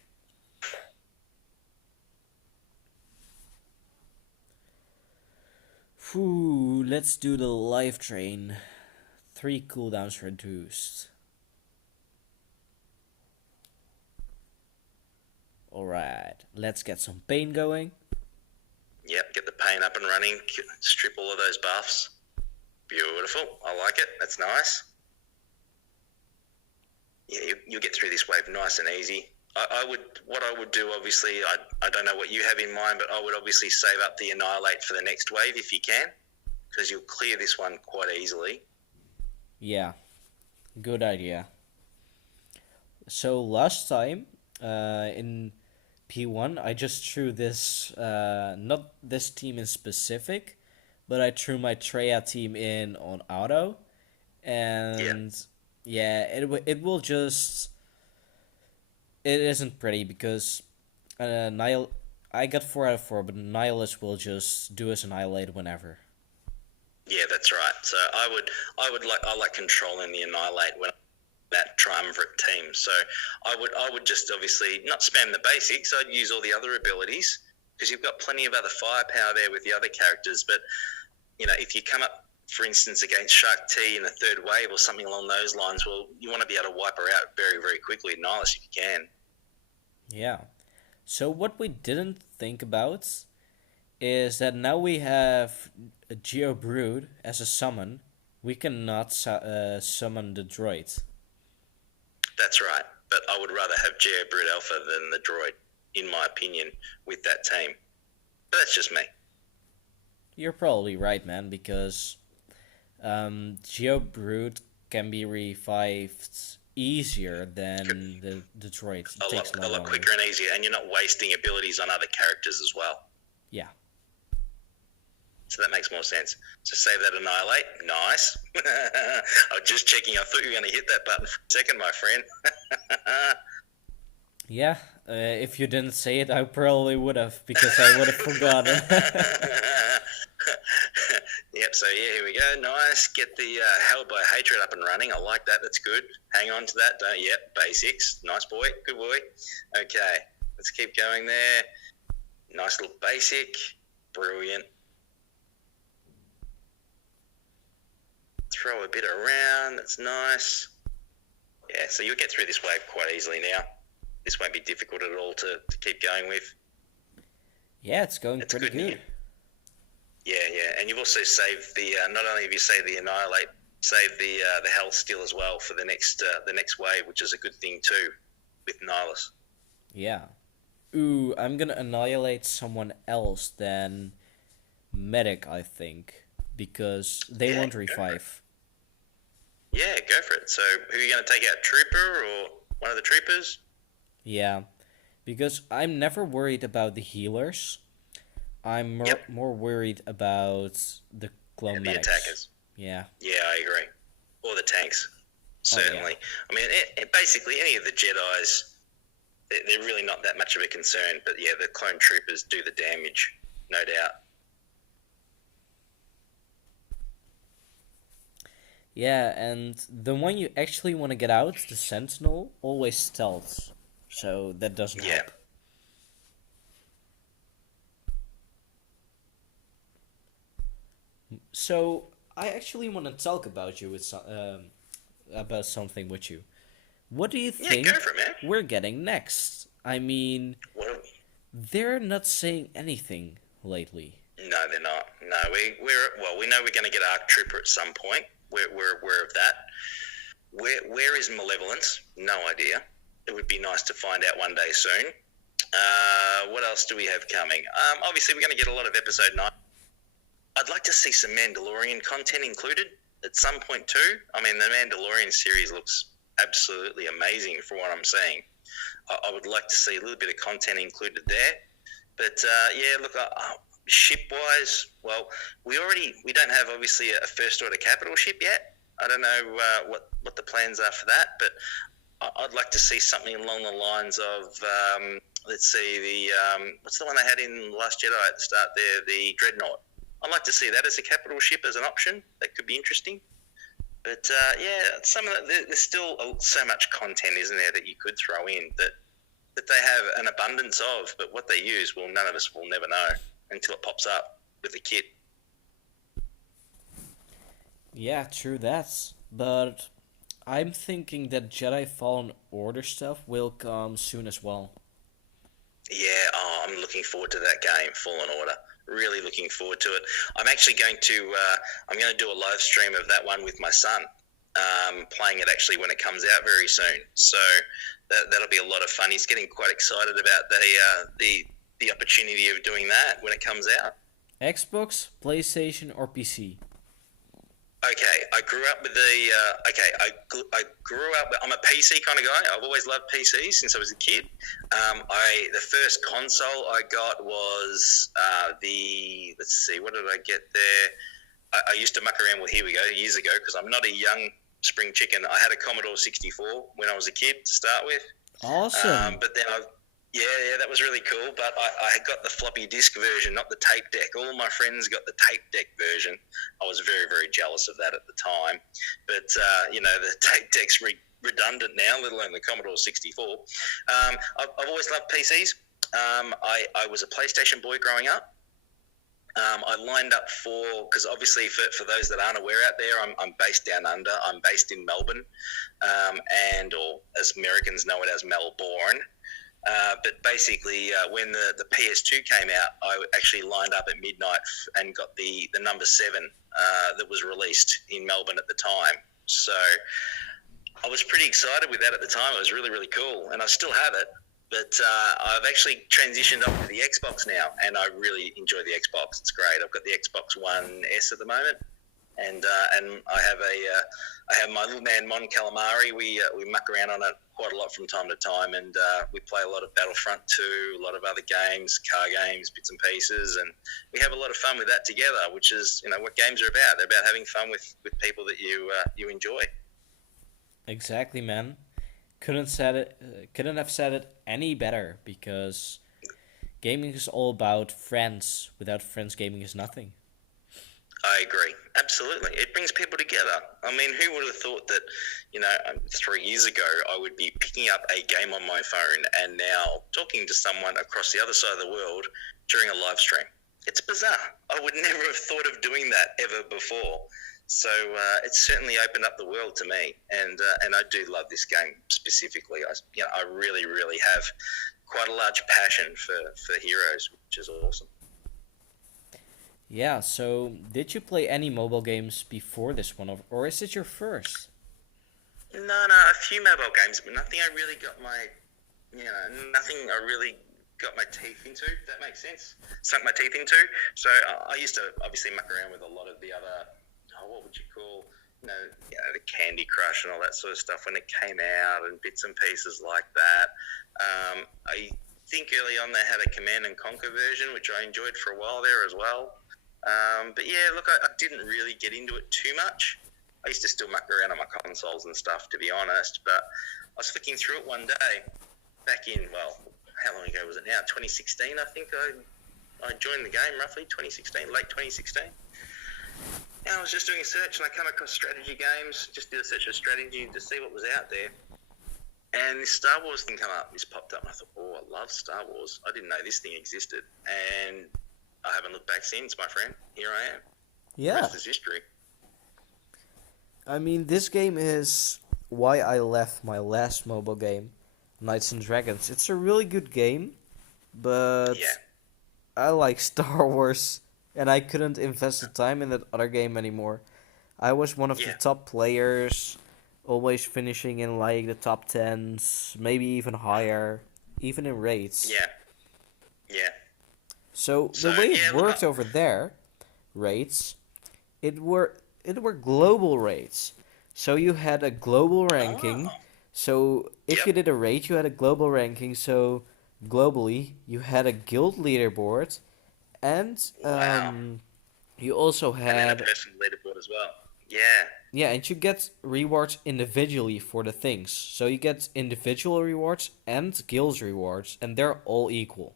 Whew, let's do the life train. 3 cooldowns reduced. Alright, let's get some pain going. Yep, get the paint up and running. Strip all of those buffs. Beautiful. I like it. That's nice. Yeah, you'll get through this wave nice and easy. What I would do, obviously, I don't know what you have in mind, but I would obviously save up the Annihilate for the next wave if you can, because you'll clear this one quite easily. Yeah, good idea. So last time, in P1, I just threw this, not this team in specific, but I threw my Treya team in on auto, and yeah, it will just, it isn't pretty because I got 4 out of 4, but Nihilus will just do us Annihilate whenever. Yeah, that's right. So I like controlling the Annihilate when that triumvirate team. So I would just obviously not spam the basics. I'd use all the other abilities because you've got plenty of other firepower there with the other characters. But you know, if you come up, for instance, against Shark T in the third wave or something along those lines, well, you want to be able to wipe her out very, very quickly, Nihilus, if you can. Yeah. So what we didn't think about is that now we have a Geo Brood as a summon. We cannot summon the droid. That's right. But I would rather have GEO Brood Alpha than the droid, in my opinion, with that team. But that's just me. You're probably right, man, because Geo Brood can be revived easier than the droid. It takes A lot quicker and easier, and you're not wasting abilities on other characters as well. Yeah. So that makes more sense. So save that Annihilate. Nice. I was just checking. I thought you were going to hit that button for a second, my friend. Yeah, if you didn't say it, I probably would have, because I would have forgotten. Yep, so yeah, here we go. Nice. Get the Held by Hatred up and running. I like that. That's good. Hang on to that. Yep, basics. Nice boy. Good boy. Okay, let's keep going there. Nice little basic. Brilliant. Throw a bit around. That's nice. Yeah, so you'll get through this wave quite easily now. This won't be difficult at all to keep going with. Yeah, it's going It's pretty good. Yeah, and you've also saved the. Not only have you saved the Annihilate, saved the Health Steal as well for the next wave, which is a good thing too, with Nihilus. Yeah. Ooh, I'm gonna annihilate someone else than Medic, I think, because they won't revive. Yeah, go for it. So, who are you going to take out? Trooper or one of the troopers? Yeah, because I'm never worried about the healers. I'm more worried about the clone medics. The attackers. Yeah. Yeah, I agree. Or the tanks, certainly. I mean, basically, any of the Jedis, they're really not that much of a concern. But yeah, the clone troopers do the damage, no doubt. Yeah, and the one you actually want to get out, the Sentinel, always stealths. So that doesn't help. So I actually want to talk about you with about something with you. What do you Yeah, think go for it, man. we're getting next? I mean, What? they're not saying anything lately. No, they're not. No, we know we're going to get Arc Trooper at some point. We're aware of that. Where is Malevolence? No idea. It would be nice to find out one day soon. What else do we have coming? Obviously, we're going to get a lot of episode 9. I'd like to see some Mandalorian content included at some point too. I mean, the Mandalorian series looks absolutely amazing for what I'm seeing. I would like to see a little bit of content included there. But yeah, look, ship-wise, well, we don't have obviously a First Order capital ship yet. I don't know what the plans are for that, but I'd like to see something along the lines of, let's see, what's the one they had in Last Jedi at the start there, the Dreadnought. I'd like to see that as a capital ship as an option. That could be interesting. But yeah, some of there's still so much content, isn't there, that you could throw in that they have an abundance of, but what they use, well, none of us will never know until it pops up with the kit. Yeah, true that. But I'm thinking that Jedi Fallen Order stuff will come soon as well. Yeah, I'm looking forward to that game, Fallen Order. Really looking forward to it. I'm actually going to do a live stream of that one with my son, playing it actually when it comes out very soon. So that'll be a lot of fun. He's getting quite excited about the opportunity of doing that when it comes out. Xbox, PlayStation, or PC? Okay, I grew up with I grew up. I'm a PC kind of guy. I've always loved PCs since I was a kid. The first console I got was let's see, what did I get there? I used to muck around with. Here we go, years ago, because I'm not a young spring chicken. I had a Commodore 64 when I was a kid to start with. Awesome. But then Yeah, that was really cool, but I got the floppy disk version, not the tape deck. All of my friends got the tape deck version. I was very, very jealous of that at the time. But, the tape deck's redundant now, let alone the Commodore 64. I've always loved PCs. I was a PlayStation boy growing up. I lined up because obviously for those that aren't aware out there, I'm based down under. I'm based in Melbourne, or as Americans know it as Melbourne. But basically, when the PS2 came out, I actually lined up at midnight and got the number 7 that was released in Melbourne at the time. So I was pretty excited with that at the time. It was really, really cool, and I still have it. But I've actually transitioned up to the Xbox now, and I really enjoy the Xbox. It's great. I've got the Xbox One S at the moment, and I have my little man Mon Calamari. We muck around on it quite a lot from time to time, and we play a lot of Battlefront 2, a lot of other games, car games, bits and pieces, and we have a lot of fun with that together, which is what games are about. They're about having fun with people that you enjoy. Exactly, man. Couldn't have said it any better, because gaming is all about friends. Without friends, gaming is nothing. I agree. Absolutely. It brings people together. I mean, who would have thought that, 3 years ago, I would be picking up a game on my phone and now talking to someone across the other side of the world during a live stream? It's bizarre. I would never have thought of doing that ever before. So it's certainly opened up the world to me, and I do love this game specifically. I really, really have quite a large passion for Heroes, which is awesome. Yeah, so did you play any mobile games before this one, or is it your first? No, a few mobile games, but nothing I really got my teeth into, if that makes sense. Sunk my teeth into. So I used to obviously muck around with a lot of the other, what would you call, the Candy Crush and all that sort of stuff when it came out, and bits and pieces like that. I think early on they had a Command and Conquer version, which I enjoyed for a while there as well. But yeah, look, I didn't really get into it too much. I used to still muck around on my consoles and stuff, to be honest. But I was flicking through it one day, back in, how long ago was it now? 2016, I think I joined the game, roughly, 2016, late 2016. And I was just doing a search, and I come across strategy games, just did a search of strategy to see what was out there. And this Star Wars thing this popped up, and I thought, I love Star Wars. I didn't know this thing existed. And I haven't looked back since, my friend. Here I am. Yeah. The rest is history. I mean, this game is why I left my last mobile game, Knights and Dragons. It's a really good game, Yeah, but I like Star Wars, and I couldn't invest the time in that other game anymore. I was one of the yeah, top players, always finishing in like the top tens, maybe even higher, even in raids. yeah, yeah. So So the way it yeah, look, worked over there, raids, it were global raids. So you had a global ranking. oh, So if yep, you did a raid, you had a global ranking. So globally, you had a guild leaderboard, and wow. you also And then a had, personal leaderboard as well. Yeah, yeah, and you get rewards individually for the things. So you get individual rewards and guild rewards, and they're all equal.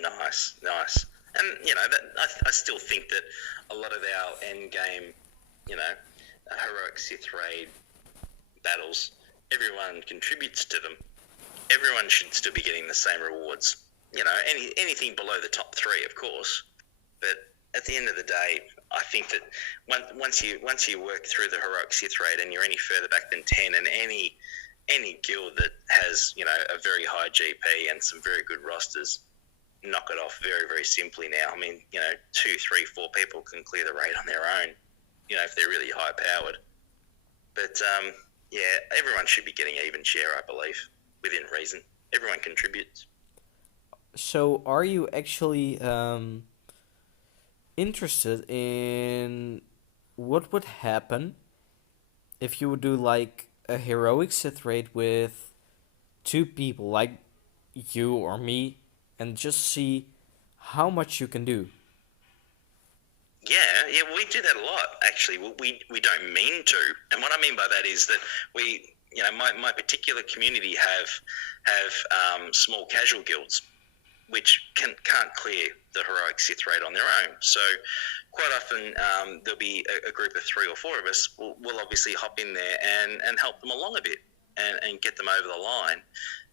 nice, nice. And I still think that a lot of our end game, heroic Sith raid battles, everyone contributes to them. Everyone should still be getting the same rewards. Anything below the top three, of course. But at the end of the day, I think that once you work through the heroic Sith raid and you're any further back than 10, and any guild that has a very high GP and some very good rosters knock it off very, very simply now. I mean, two, three, four people can clear the raid on their own. If they're really high powered. But yeah, everyone should be getting even share, I believe, within reason. Everyone contributes. So are you actually interested in what would happen if you would do like a heroic Sith raid with two people, like you or me, and just see how much you can do? Yeah, yeah, we do that a lot. Actually, we don't mean to, and what I mean by that is that my particular community have small casual guilds which can't clear the heroic Sith raid on their own. So quite often there'll be a group of three or four of us. We'll obviously hop in there and help them along a bit and get them over the line.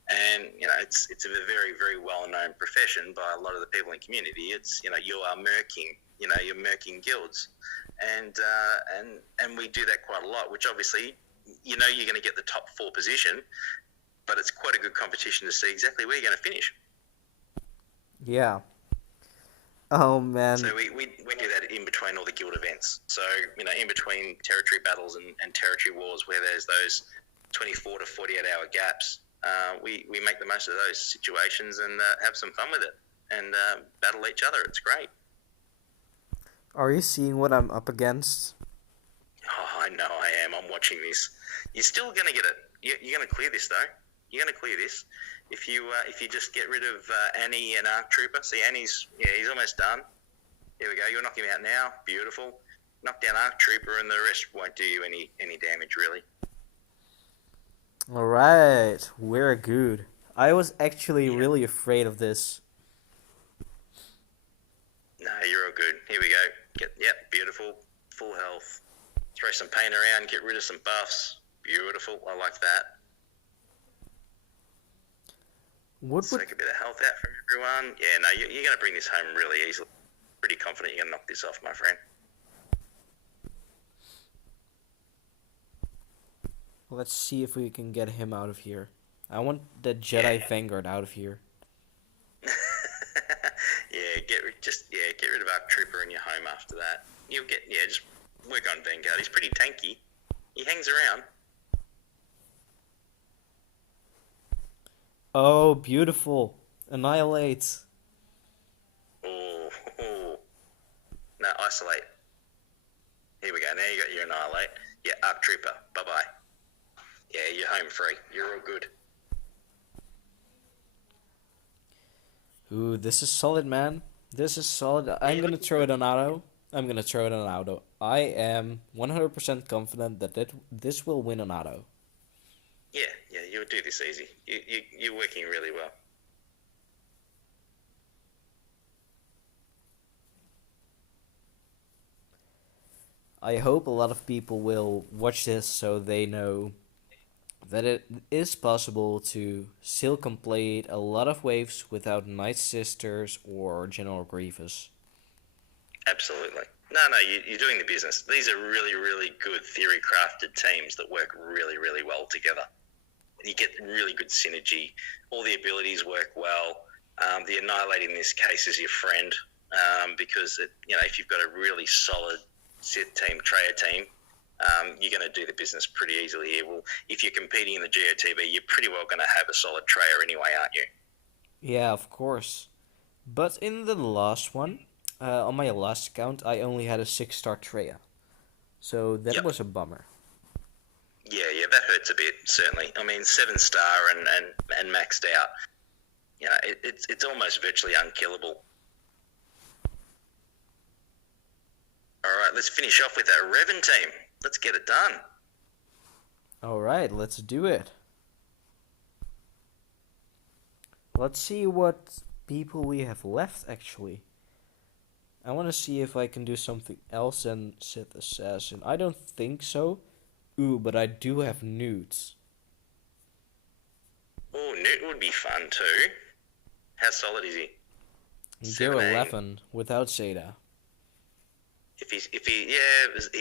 And it's a very, very well known profession by a lot of the people in the community. It's you are murking, you're murking guilds, and we do that quite a lot. Which obviously you're going to get the top four position, but it's quite a good competition to see exactly where you're going to finish. Yeah. Oh So man. we do that in between all the guild events. So, in between territory battles and territory wars where there's those 24 to 48-hour gaps, we make the most of those situations and have some fun with it and battle each other. It's great. Are you seeing what I'm up against? Oh, I know I am. I'm watching this. You're still going to get it. You're going to clear this, though. You're going to clear this. If you just get rid of Annie and Arc Trooper. See, he's almost done. Here we go. You'll knock him out now. Beautiful. Knock down Arc Trooper, and the rest won't do you any damage, really. Alright, we're good. I was actually Yeah. really afraid of this. No, you're all good. Here we go. Yep, beautiful. Full health. Throw some paint around, get rid of some buffs. Beautiful. I like that. What would Take a bit of health out from everyone. Yeah, no, you're going to bring this home really easily. Pretty confident you're going to knock this off, my friend. Let's see if we can get him out of here. I want the Yeah. Jedi Vanguard out of here. Yeah, get rid of Arc Trooper and you're home after that. Just work on Vanguard. He's pretty tanky. He hangs around. Oh, beautiful. Annihilate. Oh, no, isolate. Here we go. Now you got your annihilate. Yeah, Arc Trooper. Bye bye. Yeah, you're home free. You're all good. Ooh, this is solid, man. This is solid. I'm Yeah, gonna throw it on auto. I'm gonna throw it on auto. I am 100% confident that this will win on auto. yeah, you'll do this easy. You're working really well. I hope a lot of people will watch this so they know that it is possible to still complete a lot of waves without Night Sisters or General Grievous. Absolutely. No, you're doing the business. These are really, really good theory crafted teams that work really, really well together. You get really good synergy. All the abilities work well. The Annihilate in this case is your friend because if you've got a really solid Sith team, Traya team, you're going to do the business pretty easily here. Well, if you're competing in the GOTB, you're pretty well going to have a solid Traya anyway, aren't you? Yeah, of course. But in the last one, on my last account, I only had a 6-star Treya. So that Yep. was a bummer. Yeah, that hurts a bit, certainly. I mean, 7-star and maxed out. It's almost virtually unkillable. All right, let's finish off with our Revan team. Let's get it done. Alright, let's do it. Let's see what people we have left, actually. I want to see if I can do something else than Sith Assassin. I don't think so. Ooh, but I do have nudes. Oh, Newt would be fun too. How solid is he? Gear 7A. 11 without Zeta. He's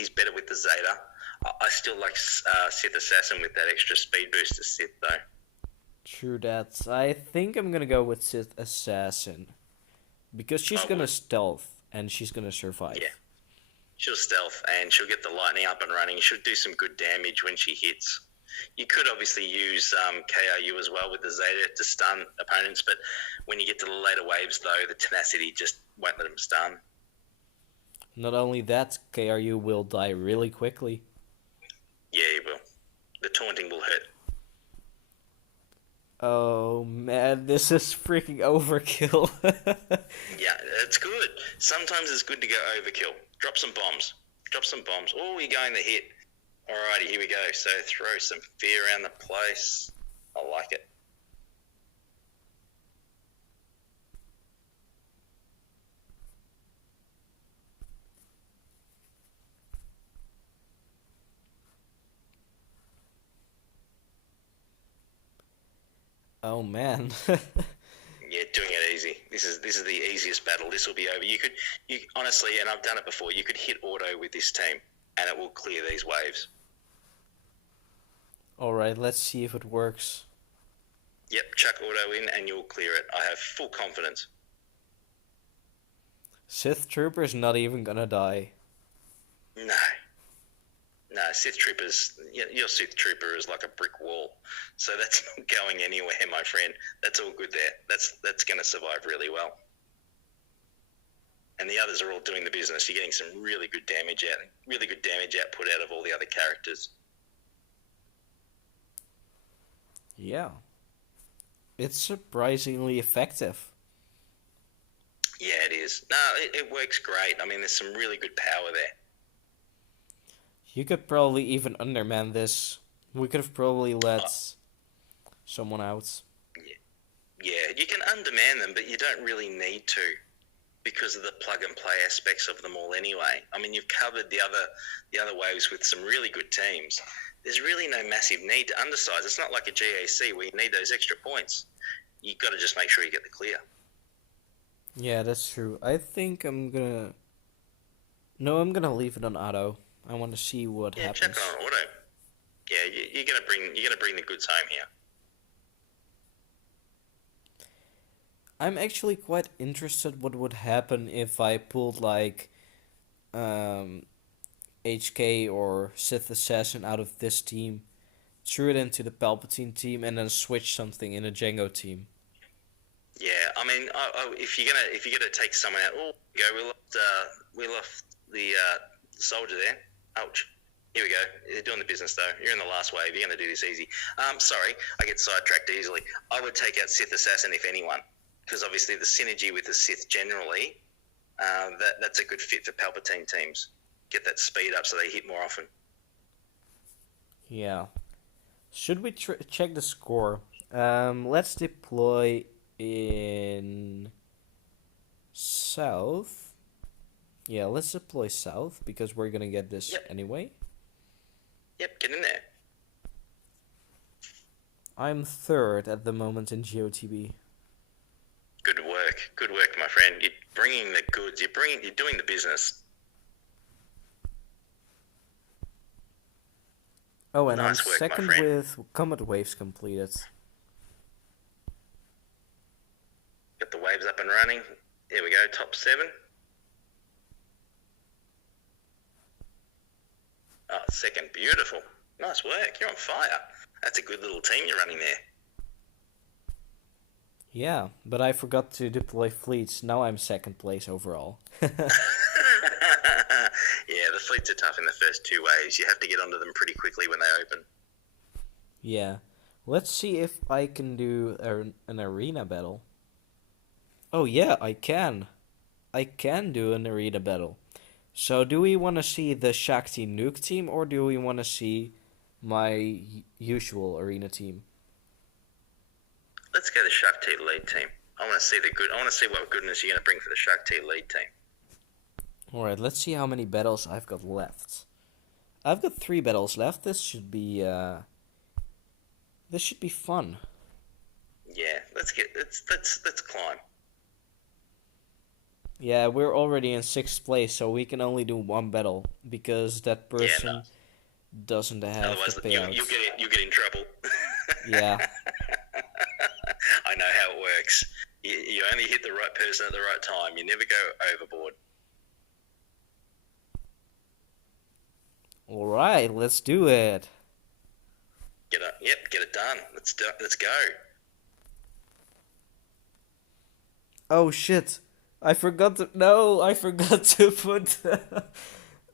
better with the Zeta. I still like Sith Assassin with that extra speed boost to Sith though. True that. I think I'm gonna go with Sith Assassin. Because she's gonna stealth and she's gonna survive. Yeah. She'll stealth and she'll get the lightning up and running. She'll do some good damage when she hits. You could obviously use KRU as well with the Zeta to stun opponents, but when you get to the later waves though, the tenacity just won't let them stun. Not only that, KRU will die really quickly. Yeah, he will. The taunting will hurt. Oh man, this is freaking overkill. Yeah, it's good. Sometimes it's good to go overkill. Drop some bombs. Oh, you're going to hit. Alrighty, here we go. So throw some fear around the place. I like it. Oh man. Yeah, doing it easy. This is the easiest battle. This will be over. You honestly, and I've done it before. You could hit auto with this team, and it will clear these waves. Alright, let's see if it works. Yep, chuck auto in, and you'll clear it. I have full confidence. Sith Trooper's not even gonna die. No, Sith Troopers. Your Sith Trooper is like a brick wall, so that's not going anywhere, my friend. That's all good there. That's going to survive really well. And the others are all doing the business. You're getting some really good damage output out of all the other characters. Yeah. It's surprisingly effective. Yeah, it is. No, it works great. I mean, there's some really good power there. You could probably even underman this. We could have probably let someone out. Yeah, you can underman them, but you don't really need to because of the plug and play aspects of them all anyway. I mean, you've covered the other waves with some really good teams. There's really no massive need to undersize. It's not like a GAC where you need those extra points. You've got to just make sure you get the clear. Yeah, that's true. I think I'm gonna leave it on auto. I want to see what happens. Check on auto. Yeah, you're gonna bring the goods home here. I'm actually quite interested what would happen if I pulled like HK or Sith Assassin out of this team, threw it into the Palpatine team, and then switch something in a Jango team. Yeah, I mean, if you're gonna take someone out, we lost the soldier there. Ouch. Here we go. They're doing the business though. You're in the last wave. You're gonna do this easy. Sorry, I get sidetracked easily. I would take out Sith Assassin if anyone, because obviously the synergy with the Sith generally, that's a good fit for Palpatine teams. Get that speed up so they hit more often. Yeah. Should we check the score? Let's deploy in south. Yeah, let's deploy south because we're gonna get this anyway. Yep, get in there. I'm third at the moment in GEO TB. Good work, my friend. You're bringing the goods. You're doing the business. Oh, and Nice I'm work, my second friend. with Comet Waves completed. Got the waves up and running. Here we go, top 7. Oh, second, beautiful. Nice work. You're on fire. That's a good little team you're running there. Yeah, but I forgot to deploy fleets. Now I'm second place overall. Yeah, the fleets are tough in the first 2 waves. You have to get onto them pretty quickly when they open. Yeah. Let's see if I can do an arena battle. Oh yeah, I can. I can do an arena battle. So do we want to see the Shakti Nuke team or do we want to see my usual arena team? Let's go the Shakti lead team. I want to see what goodness you're going to bring for the Shakti lead team. Alright, let's see how many battles I've got left. I've got 3 battles left. This should be fun. Yeah, let's climb. Yeah, we're already in 6th place, so we can only do 1 battle because that person doesn't have Otherwise, the payouts. you get in trouble. Yeah. I know how it works. You only hit the right person at the right time. You never go overboard. Alright, let's do it. Get it done. Let's go. Oh shit. I forgot to put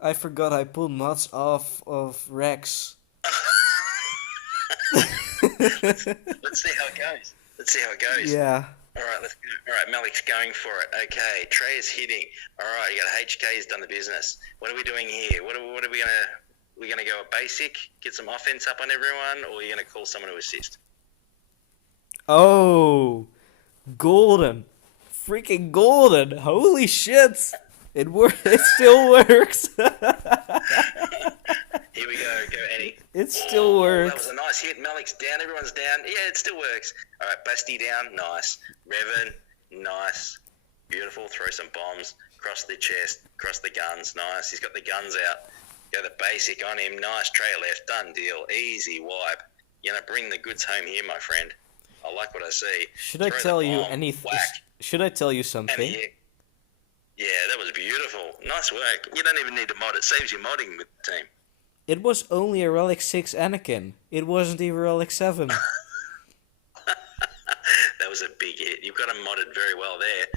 I forgot I pulled mods off of Rex. Let's see how it goes. Yeah. Alright, let's go. Alright, Malik's going for it. Okay, Trey is hitting. Alright, you got HK's done the business. What are we doing here? What are we gonna go a basic, get some offense up on everyone, or are you gonna call someone to assist? Oh, golden. Freaking golden. Holy shit. It still works. Here we go, Eddie. It still works. That was a nice hit. Malik's down, everyone's down. Yeah, it still works. Alright, Basti down, nice. Revan, nice. Beautiful, throw some bombs, cross the chest, cross the guns, nice. He's got the guns out. Go the basic on him, nice. Tray left, done deal. Easy wipe. You're gonna bring the goods home here, my friend. I like what I see. Should I tell you anything? Should I tell you something? Yeah, that was beautiful. Nice work. You don't even need to mod. It saves you modding with the team. It was only a Relic 6 Anakin. It wasn't even Relic 7. That was a big hit. You've got him modded very well there.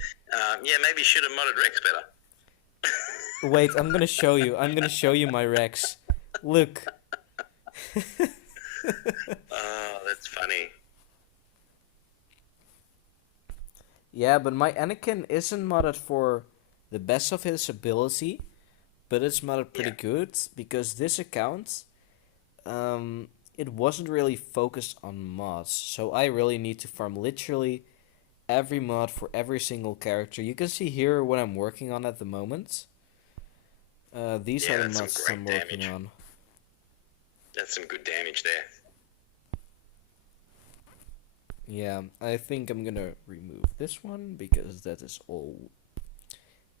Yeah, maybe you should have modded Rex better. Wait, I'm gonna show you. I'm gonna show you my Rex. Look. Oh, that's funny. Yeah, but my Anakin isn't modded for the best of his ability, but it's modded pretty good because this account, it wasn't really focused on mods, so I really need to farm literally every mod for every single character. You can see here what I'm working on at the moment. These are the mods I'm working on. That's some good damage there. Yeah, I think I'm gonna remove this one because that is all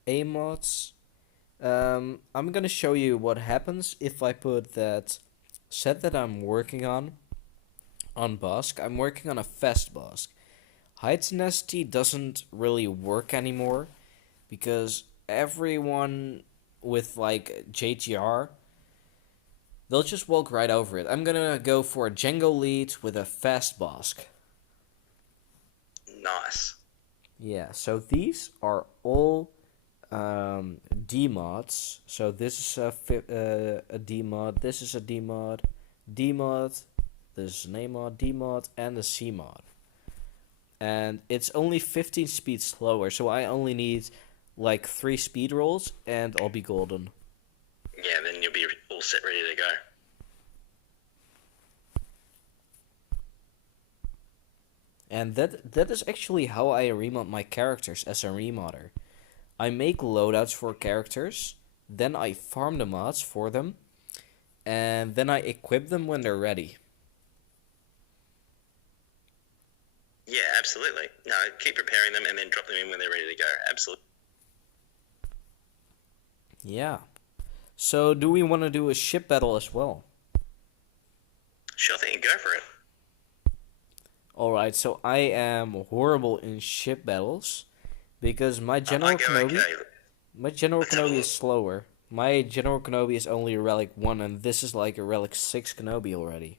A mods. I'm gonna show you what happens if I put that set that I'm working on Bosk. I'm working on a fast Bosk. Hynesy doesn't really work anymore because everyone with like JTR, they'll just walk right over it. I'm gonna go for a Django lead with a fast Bosk. Nice. Yeah, so these are all D mods. So this is a D mod, this is a D mod, D mod, this is an A mod, D mod, and a C mod. And it's only 15 speed slower, so I only need like 3 speed rolls and I'll be golden. Yeah, then you'll be all set, ready to go. And that is actually how I remod my characters as a remodder. I make loadouts for characters, then I farm the mods for them, and then I equip them when they're ready. Yeah, absolutely. No, keep preparing them and then drop them in when they're ready to go. Absolutely. Yeah. So, do we want to do a ship battle as well? Sure thing, go for it. Alright, so I am horrible in ship battles because I go okay. My General Let's have a Kenobi is look. slower. My General Kenobi is only a Relic 1, and this is like a Relic 6 Kenobi already.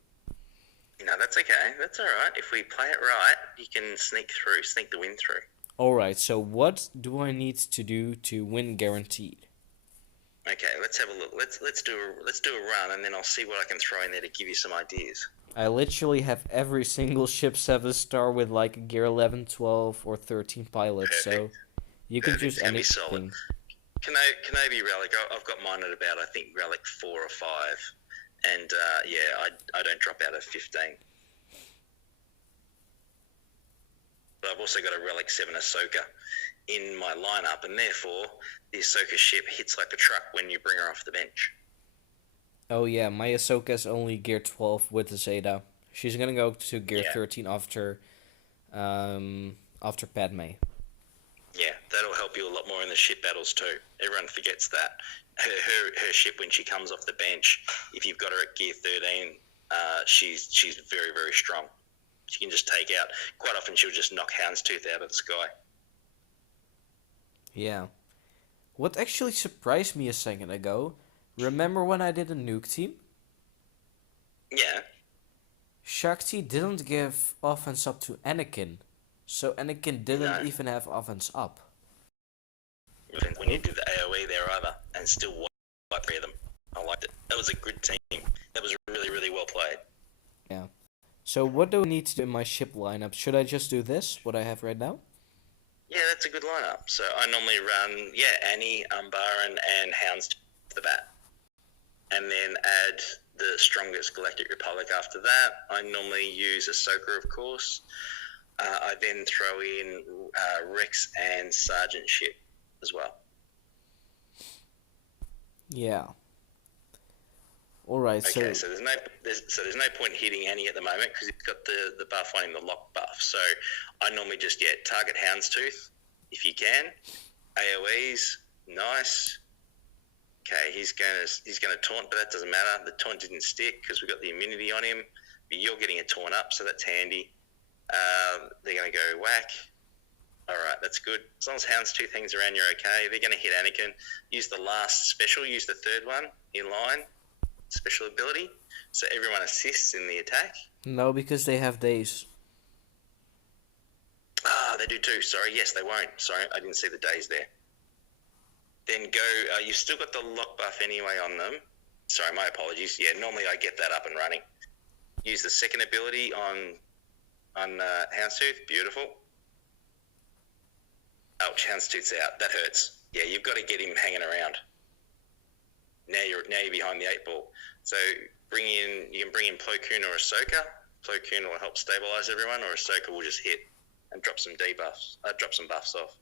No, that's okay. That's all right. If we play it right, you can sneak the win through. Alright, so what do I need to do to win guaranteed? Okay, let's have a look. Let's do a run, and then I'll see what I can throw in there to give you some ideas. I literally have every single ship 7-star with like a gear 11, 12, or 13 pilots, so Perfect. you can Perfect. choose It's gonna be solid. anything. Kenobi Relic. I've got mine at about I think Relic 4 or 5, and yeah, I don't drop out of 15. But I've also got a Relic 7 Ahsoka in my lineup, and therefore the Ahsoka ship hits like a truck when you bring her off the bench. Oh yeah, my Ahsoka's only gear 12 with the Zeta. She's gonna go to gear Yeah, 13 after Padme. yeah, that'll help you a lot more in the ship battles too. Everyone forgets that. Her ship when she comes off the bench, if you've got her at gear 13, she's very very strong. She can just take out. Quite often she'll just knock Houndstooth out of the sky. Yeah. What actually surprised me a second ago, remember when I did a nuke team? Yeah, Shakti didn't give offense up to Anakin, so Anakin didn't no. even have offense up. When you did the AOE there either, and still wipe 3 of them. I liked it. That was a good team. That was really, really well played. Yeah. So what do I need to do in my ship lineup? Should I just do this, what I have right now? Yeah, that's a good lineup. So I normally run, Annie, Umbaran, and Hounds to the bat. And then add the strongest Galactic Republic after that. I normally use Ahsoka, of course. I then throw in Rex and Sergeant ship as well. Yeah. Alright, Okay, so so there's no point hitting Annie at the moment because it's got the buff on him, the lock buff. So I normally just target Houndstooth if you can. AOE's nice. Okay, he's gonna taunt, but that doesn't matter. The taunt didn't stick because we got the immunity on him. But you're getting a taunt up, so that's handy. They're gonna go whack. All right, that's good. As long as Houndstooth hangs around, you're okay. They're gonna hit Anakin. Use the last special. Use the third one in line. Special ability, so everyone assists in the attack. no, because they have days. Ah, they do too. Sorry, yes, they won't. Sorry, I didn't see the days there. Then go. You've still got the lock buff anyway on them. Sorry, my apologies. Yeah, normally I get that up and running. Use the second ability on Houndstooth. Beautiful. Ouch, Houndstooth's out. That hurts. Yeah, you've got to get him hanging around. Now you're behind the 8 ball. So you can bring in Plo Koon or Ahsoka. Plo Koon will help stabilize everyone, or Ahsoka will just hit and drop some buffs off.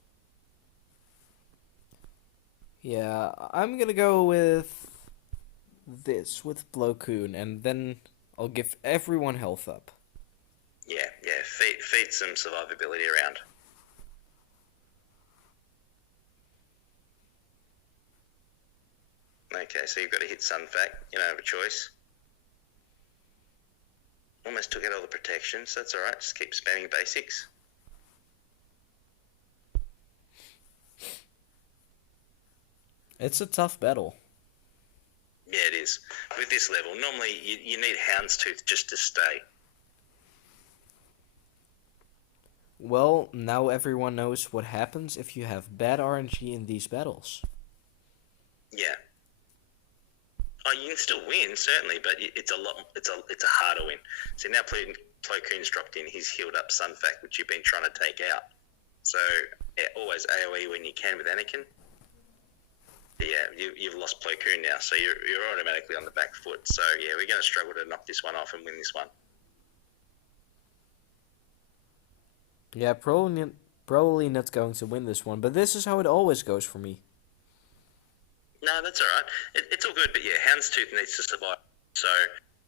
Yeah, I'm gonna go with this, with Plo Koon, and then I'll give everyone health up. Yeah, feed some survivability around. Okay, so you've got to hit Sunfac. You don't have a choice. Almost took out all the protections. That's all right. Just keep spamming basics. It's a tough battle. Yeah, it is. With this level, normally you need Houndstooth just to stay. Well, now everyone knows what happens if you have bad RNG in these battles. Yeah. Oh, you can still win, certainly, but it's a harder win. So now Plo Koon's dropped in. He's healed up Sunfac, which you've been trying to take out. So yeah, always AOE when you can with Anakin. But yeah, you've lost Plo Koon now, so you're automatically on the back foot. So yeah, we're going to struggle to knock this one off and win this one. Yeah, probably not going to win this one, but this is how it always goes for me. No, that's all right. It's all good, but yeah, Houndstooth needs to survive. So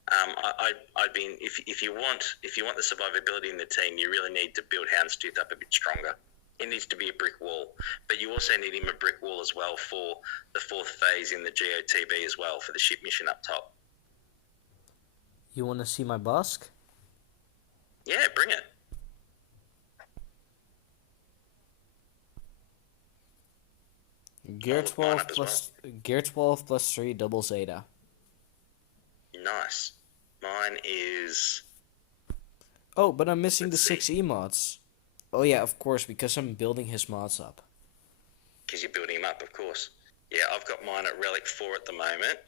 I'd be if you want the survivability in the team, you really need to build Houndstooth up a bit stronger. It needs to be a brick wall, but you also need him a brick wall as well for the 4th phase in the GEO TB as well for the ship mission up top. You want to see my busk? Yeah, bring it. Gear I'll look mine 12 up as plus Gear 12 plus 3 double Zeta. Nice. Mine is... Oh, but I'm missing Let's the see. 6E mods. Oh yeah, of course, because I'm building his mods up. Because you're building him up, of course. Yeah, I've got mine at Relic 4 at the moment.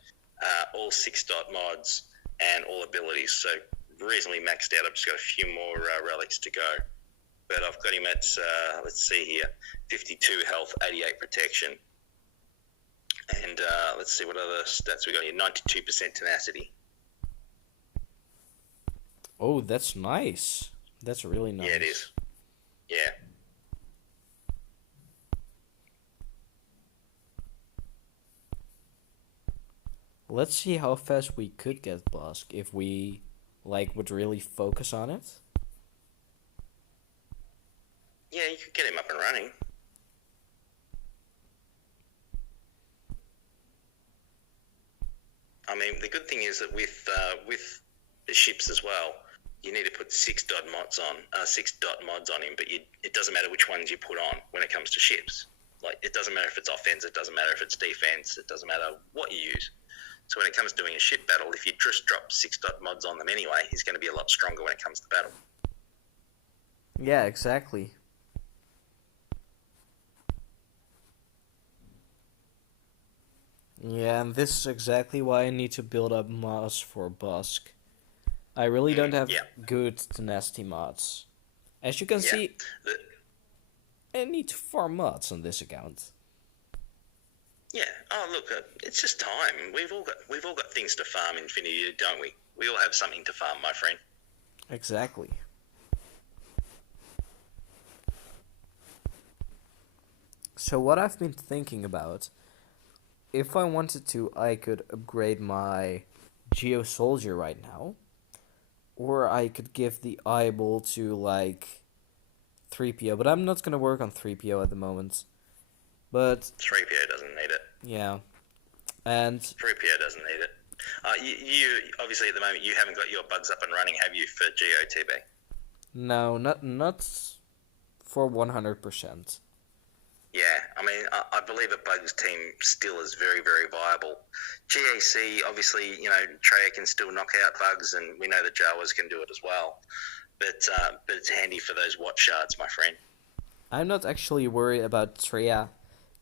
All 6-dot mods and all abilities. So reasonably maxed out. I've just got a few more relics to go. But I've got him at, let's see here, 52 health, 88 protection. And let's see what other stats we got here. 92% tenacity. Oh, that's nice. That's really nice. Yeah, it is. Yeah. Let's see how fast we could get Busk if we, like, would really focus on it. Yeah, you could get him up and running. I mean, the good thing is that with the ships as well, you need to put 6-dot mods on him, but it doesn't matter which ones you put on when it comes to ships. Like, it doesn't matter if it's offense, it doesn't matter if it's defense, it doesn't matter what you use. So when it comes to doing a ship battle, if you just drop 6-dot mods on them anyway, he's going to be a lot stronger when it comes to battle. Yeah, exactly. Yeah, and this is exactly why I need to build up mods for Busk. I really don't have yeah. good tenacity mods. As you can Yeah. see, I need to farm mods on this account. Yeah. Oh, look, it's just time. We've all got things to farm, Infinity, don't we? We all have something to farm, my friend. Exactly. So what I've been thinking about, if I wanted to, I could upgrade my Geo Soldier right now. Or I could give the eyeball to, like, 3PO. But I'm not going to work on 3PO at the moment. But, 3PO doesn't need it. yeah. And 3PO doesn't need it. You obviously at the moment you haven't got your bugs up and running, have you, for GOTB? no, not for 100%. Yeah, I mean, I believe a bugs team still is very, very viable. GAC, obviously, you know, Treya can still knock out bugs, and we know the Jawas can do it as well. But it's handy for those watch shards, my friend. I'm not actually worried about Treya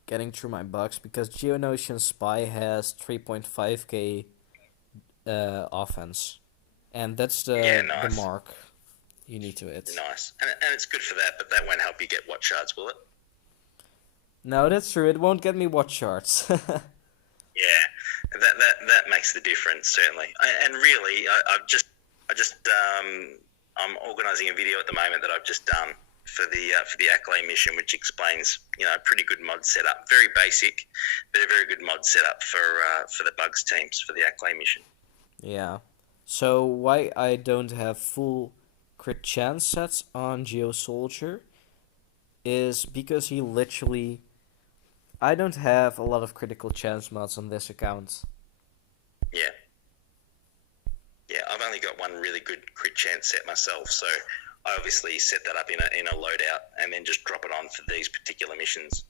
getting through my bugs because Geonosian Spy has 3.5k offense. And that's the mark you need to hit. Nice. And it's good for that, but that won't help you get watch shards, will it? No, that's true. It won't get me watch shards. Yeah, that makes the difference, certainly. And really, I'm organising a video at the moment that I've just done for the Acklay mission, which explains, you know, a pretty good mod setup, very basic, but a very good mod setup for the bugs teams for the Acklay mission. Yeah. So why I don't have full crit chance sets on Geo Soldier is because he literally... I don't have a lot of critical chance mods on this account. Yeah. Yeah, I've only got one really good crit chance set myself, so I obviously set that up in a loadout and then just drop it on for these particular missions.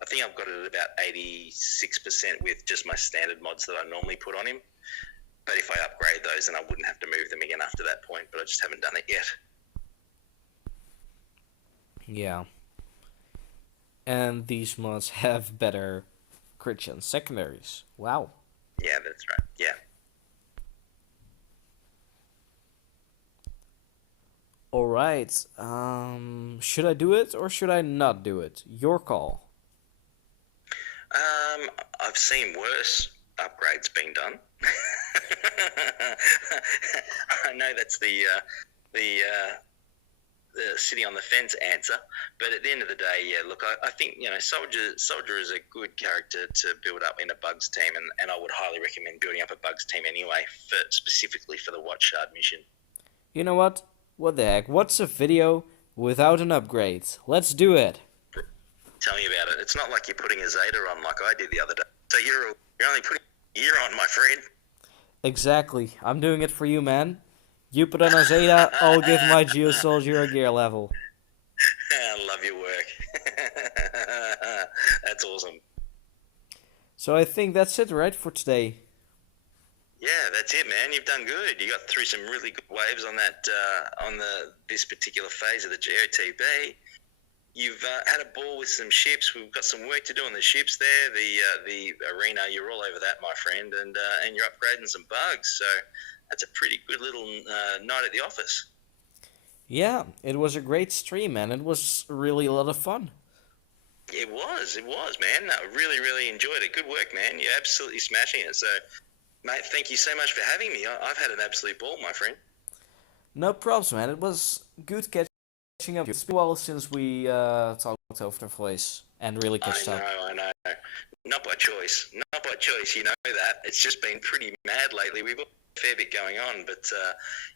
I think I've got it at about 86% with just my standard mods that I normally put on him. But if I upgrade those, then I wouldn't have to move them again after that point, but I just haven't done it yet. Yeah. And these mods have better crit chance secondaries. Wow. Yeah, that's right. Yeah. Alright. Should I do it or should I not do it? Your call. I've seen worse upgrades being done. I know that's the sitting on the fence answer, but at the end of the day, yeah, look, I think, you know, Soldier is a good character to build up in a bugs team, and I would highly recommend building up a bugs team anyway, specifically for the Watch Shard mission. You know what? What the heck? What's a video without an upgrade? Let's do it! Tell me about it. It's not like you're putting a Zeta on like I did the other day. So you're only putting a gear on, my friend. Exactly. I'm doing it for you, man. You put on a Zeta, I'll give my Geo Soldier a gear level. I love your work. That's awesome. So I think that's it, right, for today? Yeah, that's it, man. You've done good. You got through some really good waves on that this particular phase of the GEO TB. You've had a ball with some ships. We've got some work to do on the ships there. The arena, you're all over that, my friend, and you're upgrading some bugs. So that's a pretty good little night at the office. Yeah, it was a great stream, man. It was really a lot of fun. It was, man. I really, really enjoyed it. Good work, man. You're absolutely smashing it. So, mate, thank you so much for having me. I've had an absolute ball, my friend. No problems, man. It was good catching up. It's been a while since we talked over the voice and really catched up. I know. Not by choice. Not by choice, you know that. It's just been pretty mad lately. We've got a fair bit going on, but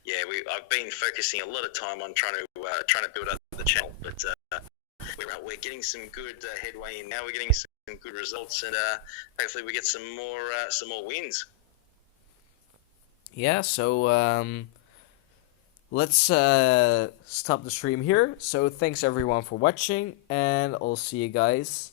yeah, I've been focusing a lot of time on trying to build up the channel, but we're getting some good headway in now. We're getting some good results, and hopefully we get some more wins. Yeah, so let's stop the stream here. So thanks everyone for watching, and I'll see you guys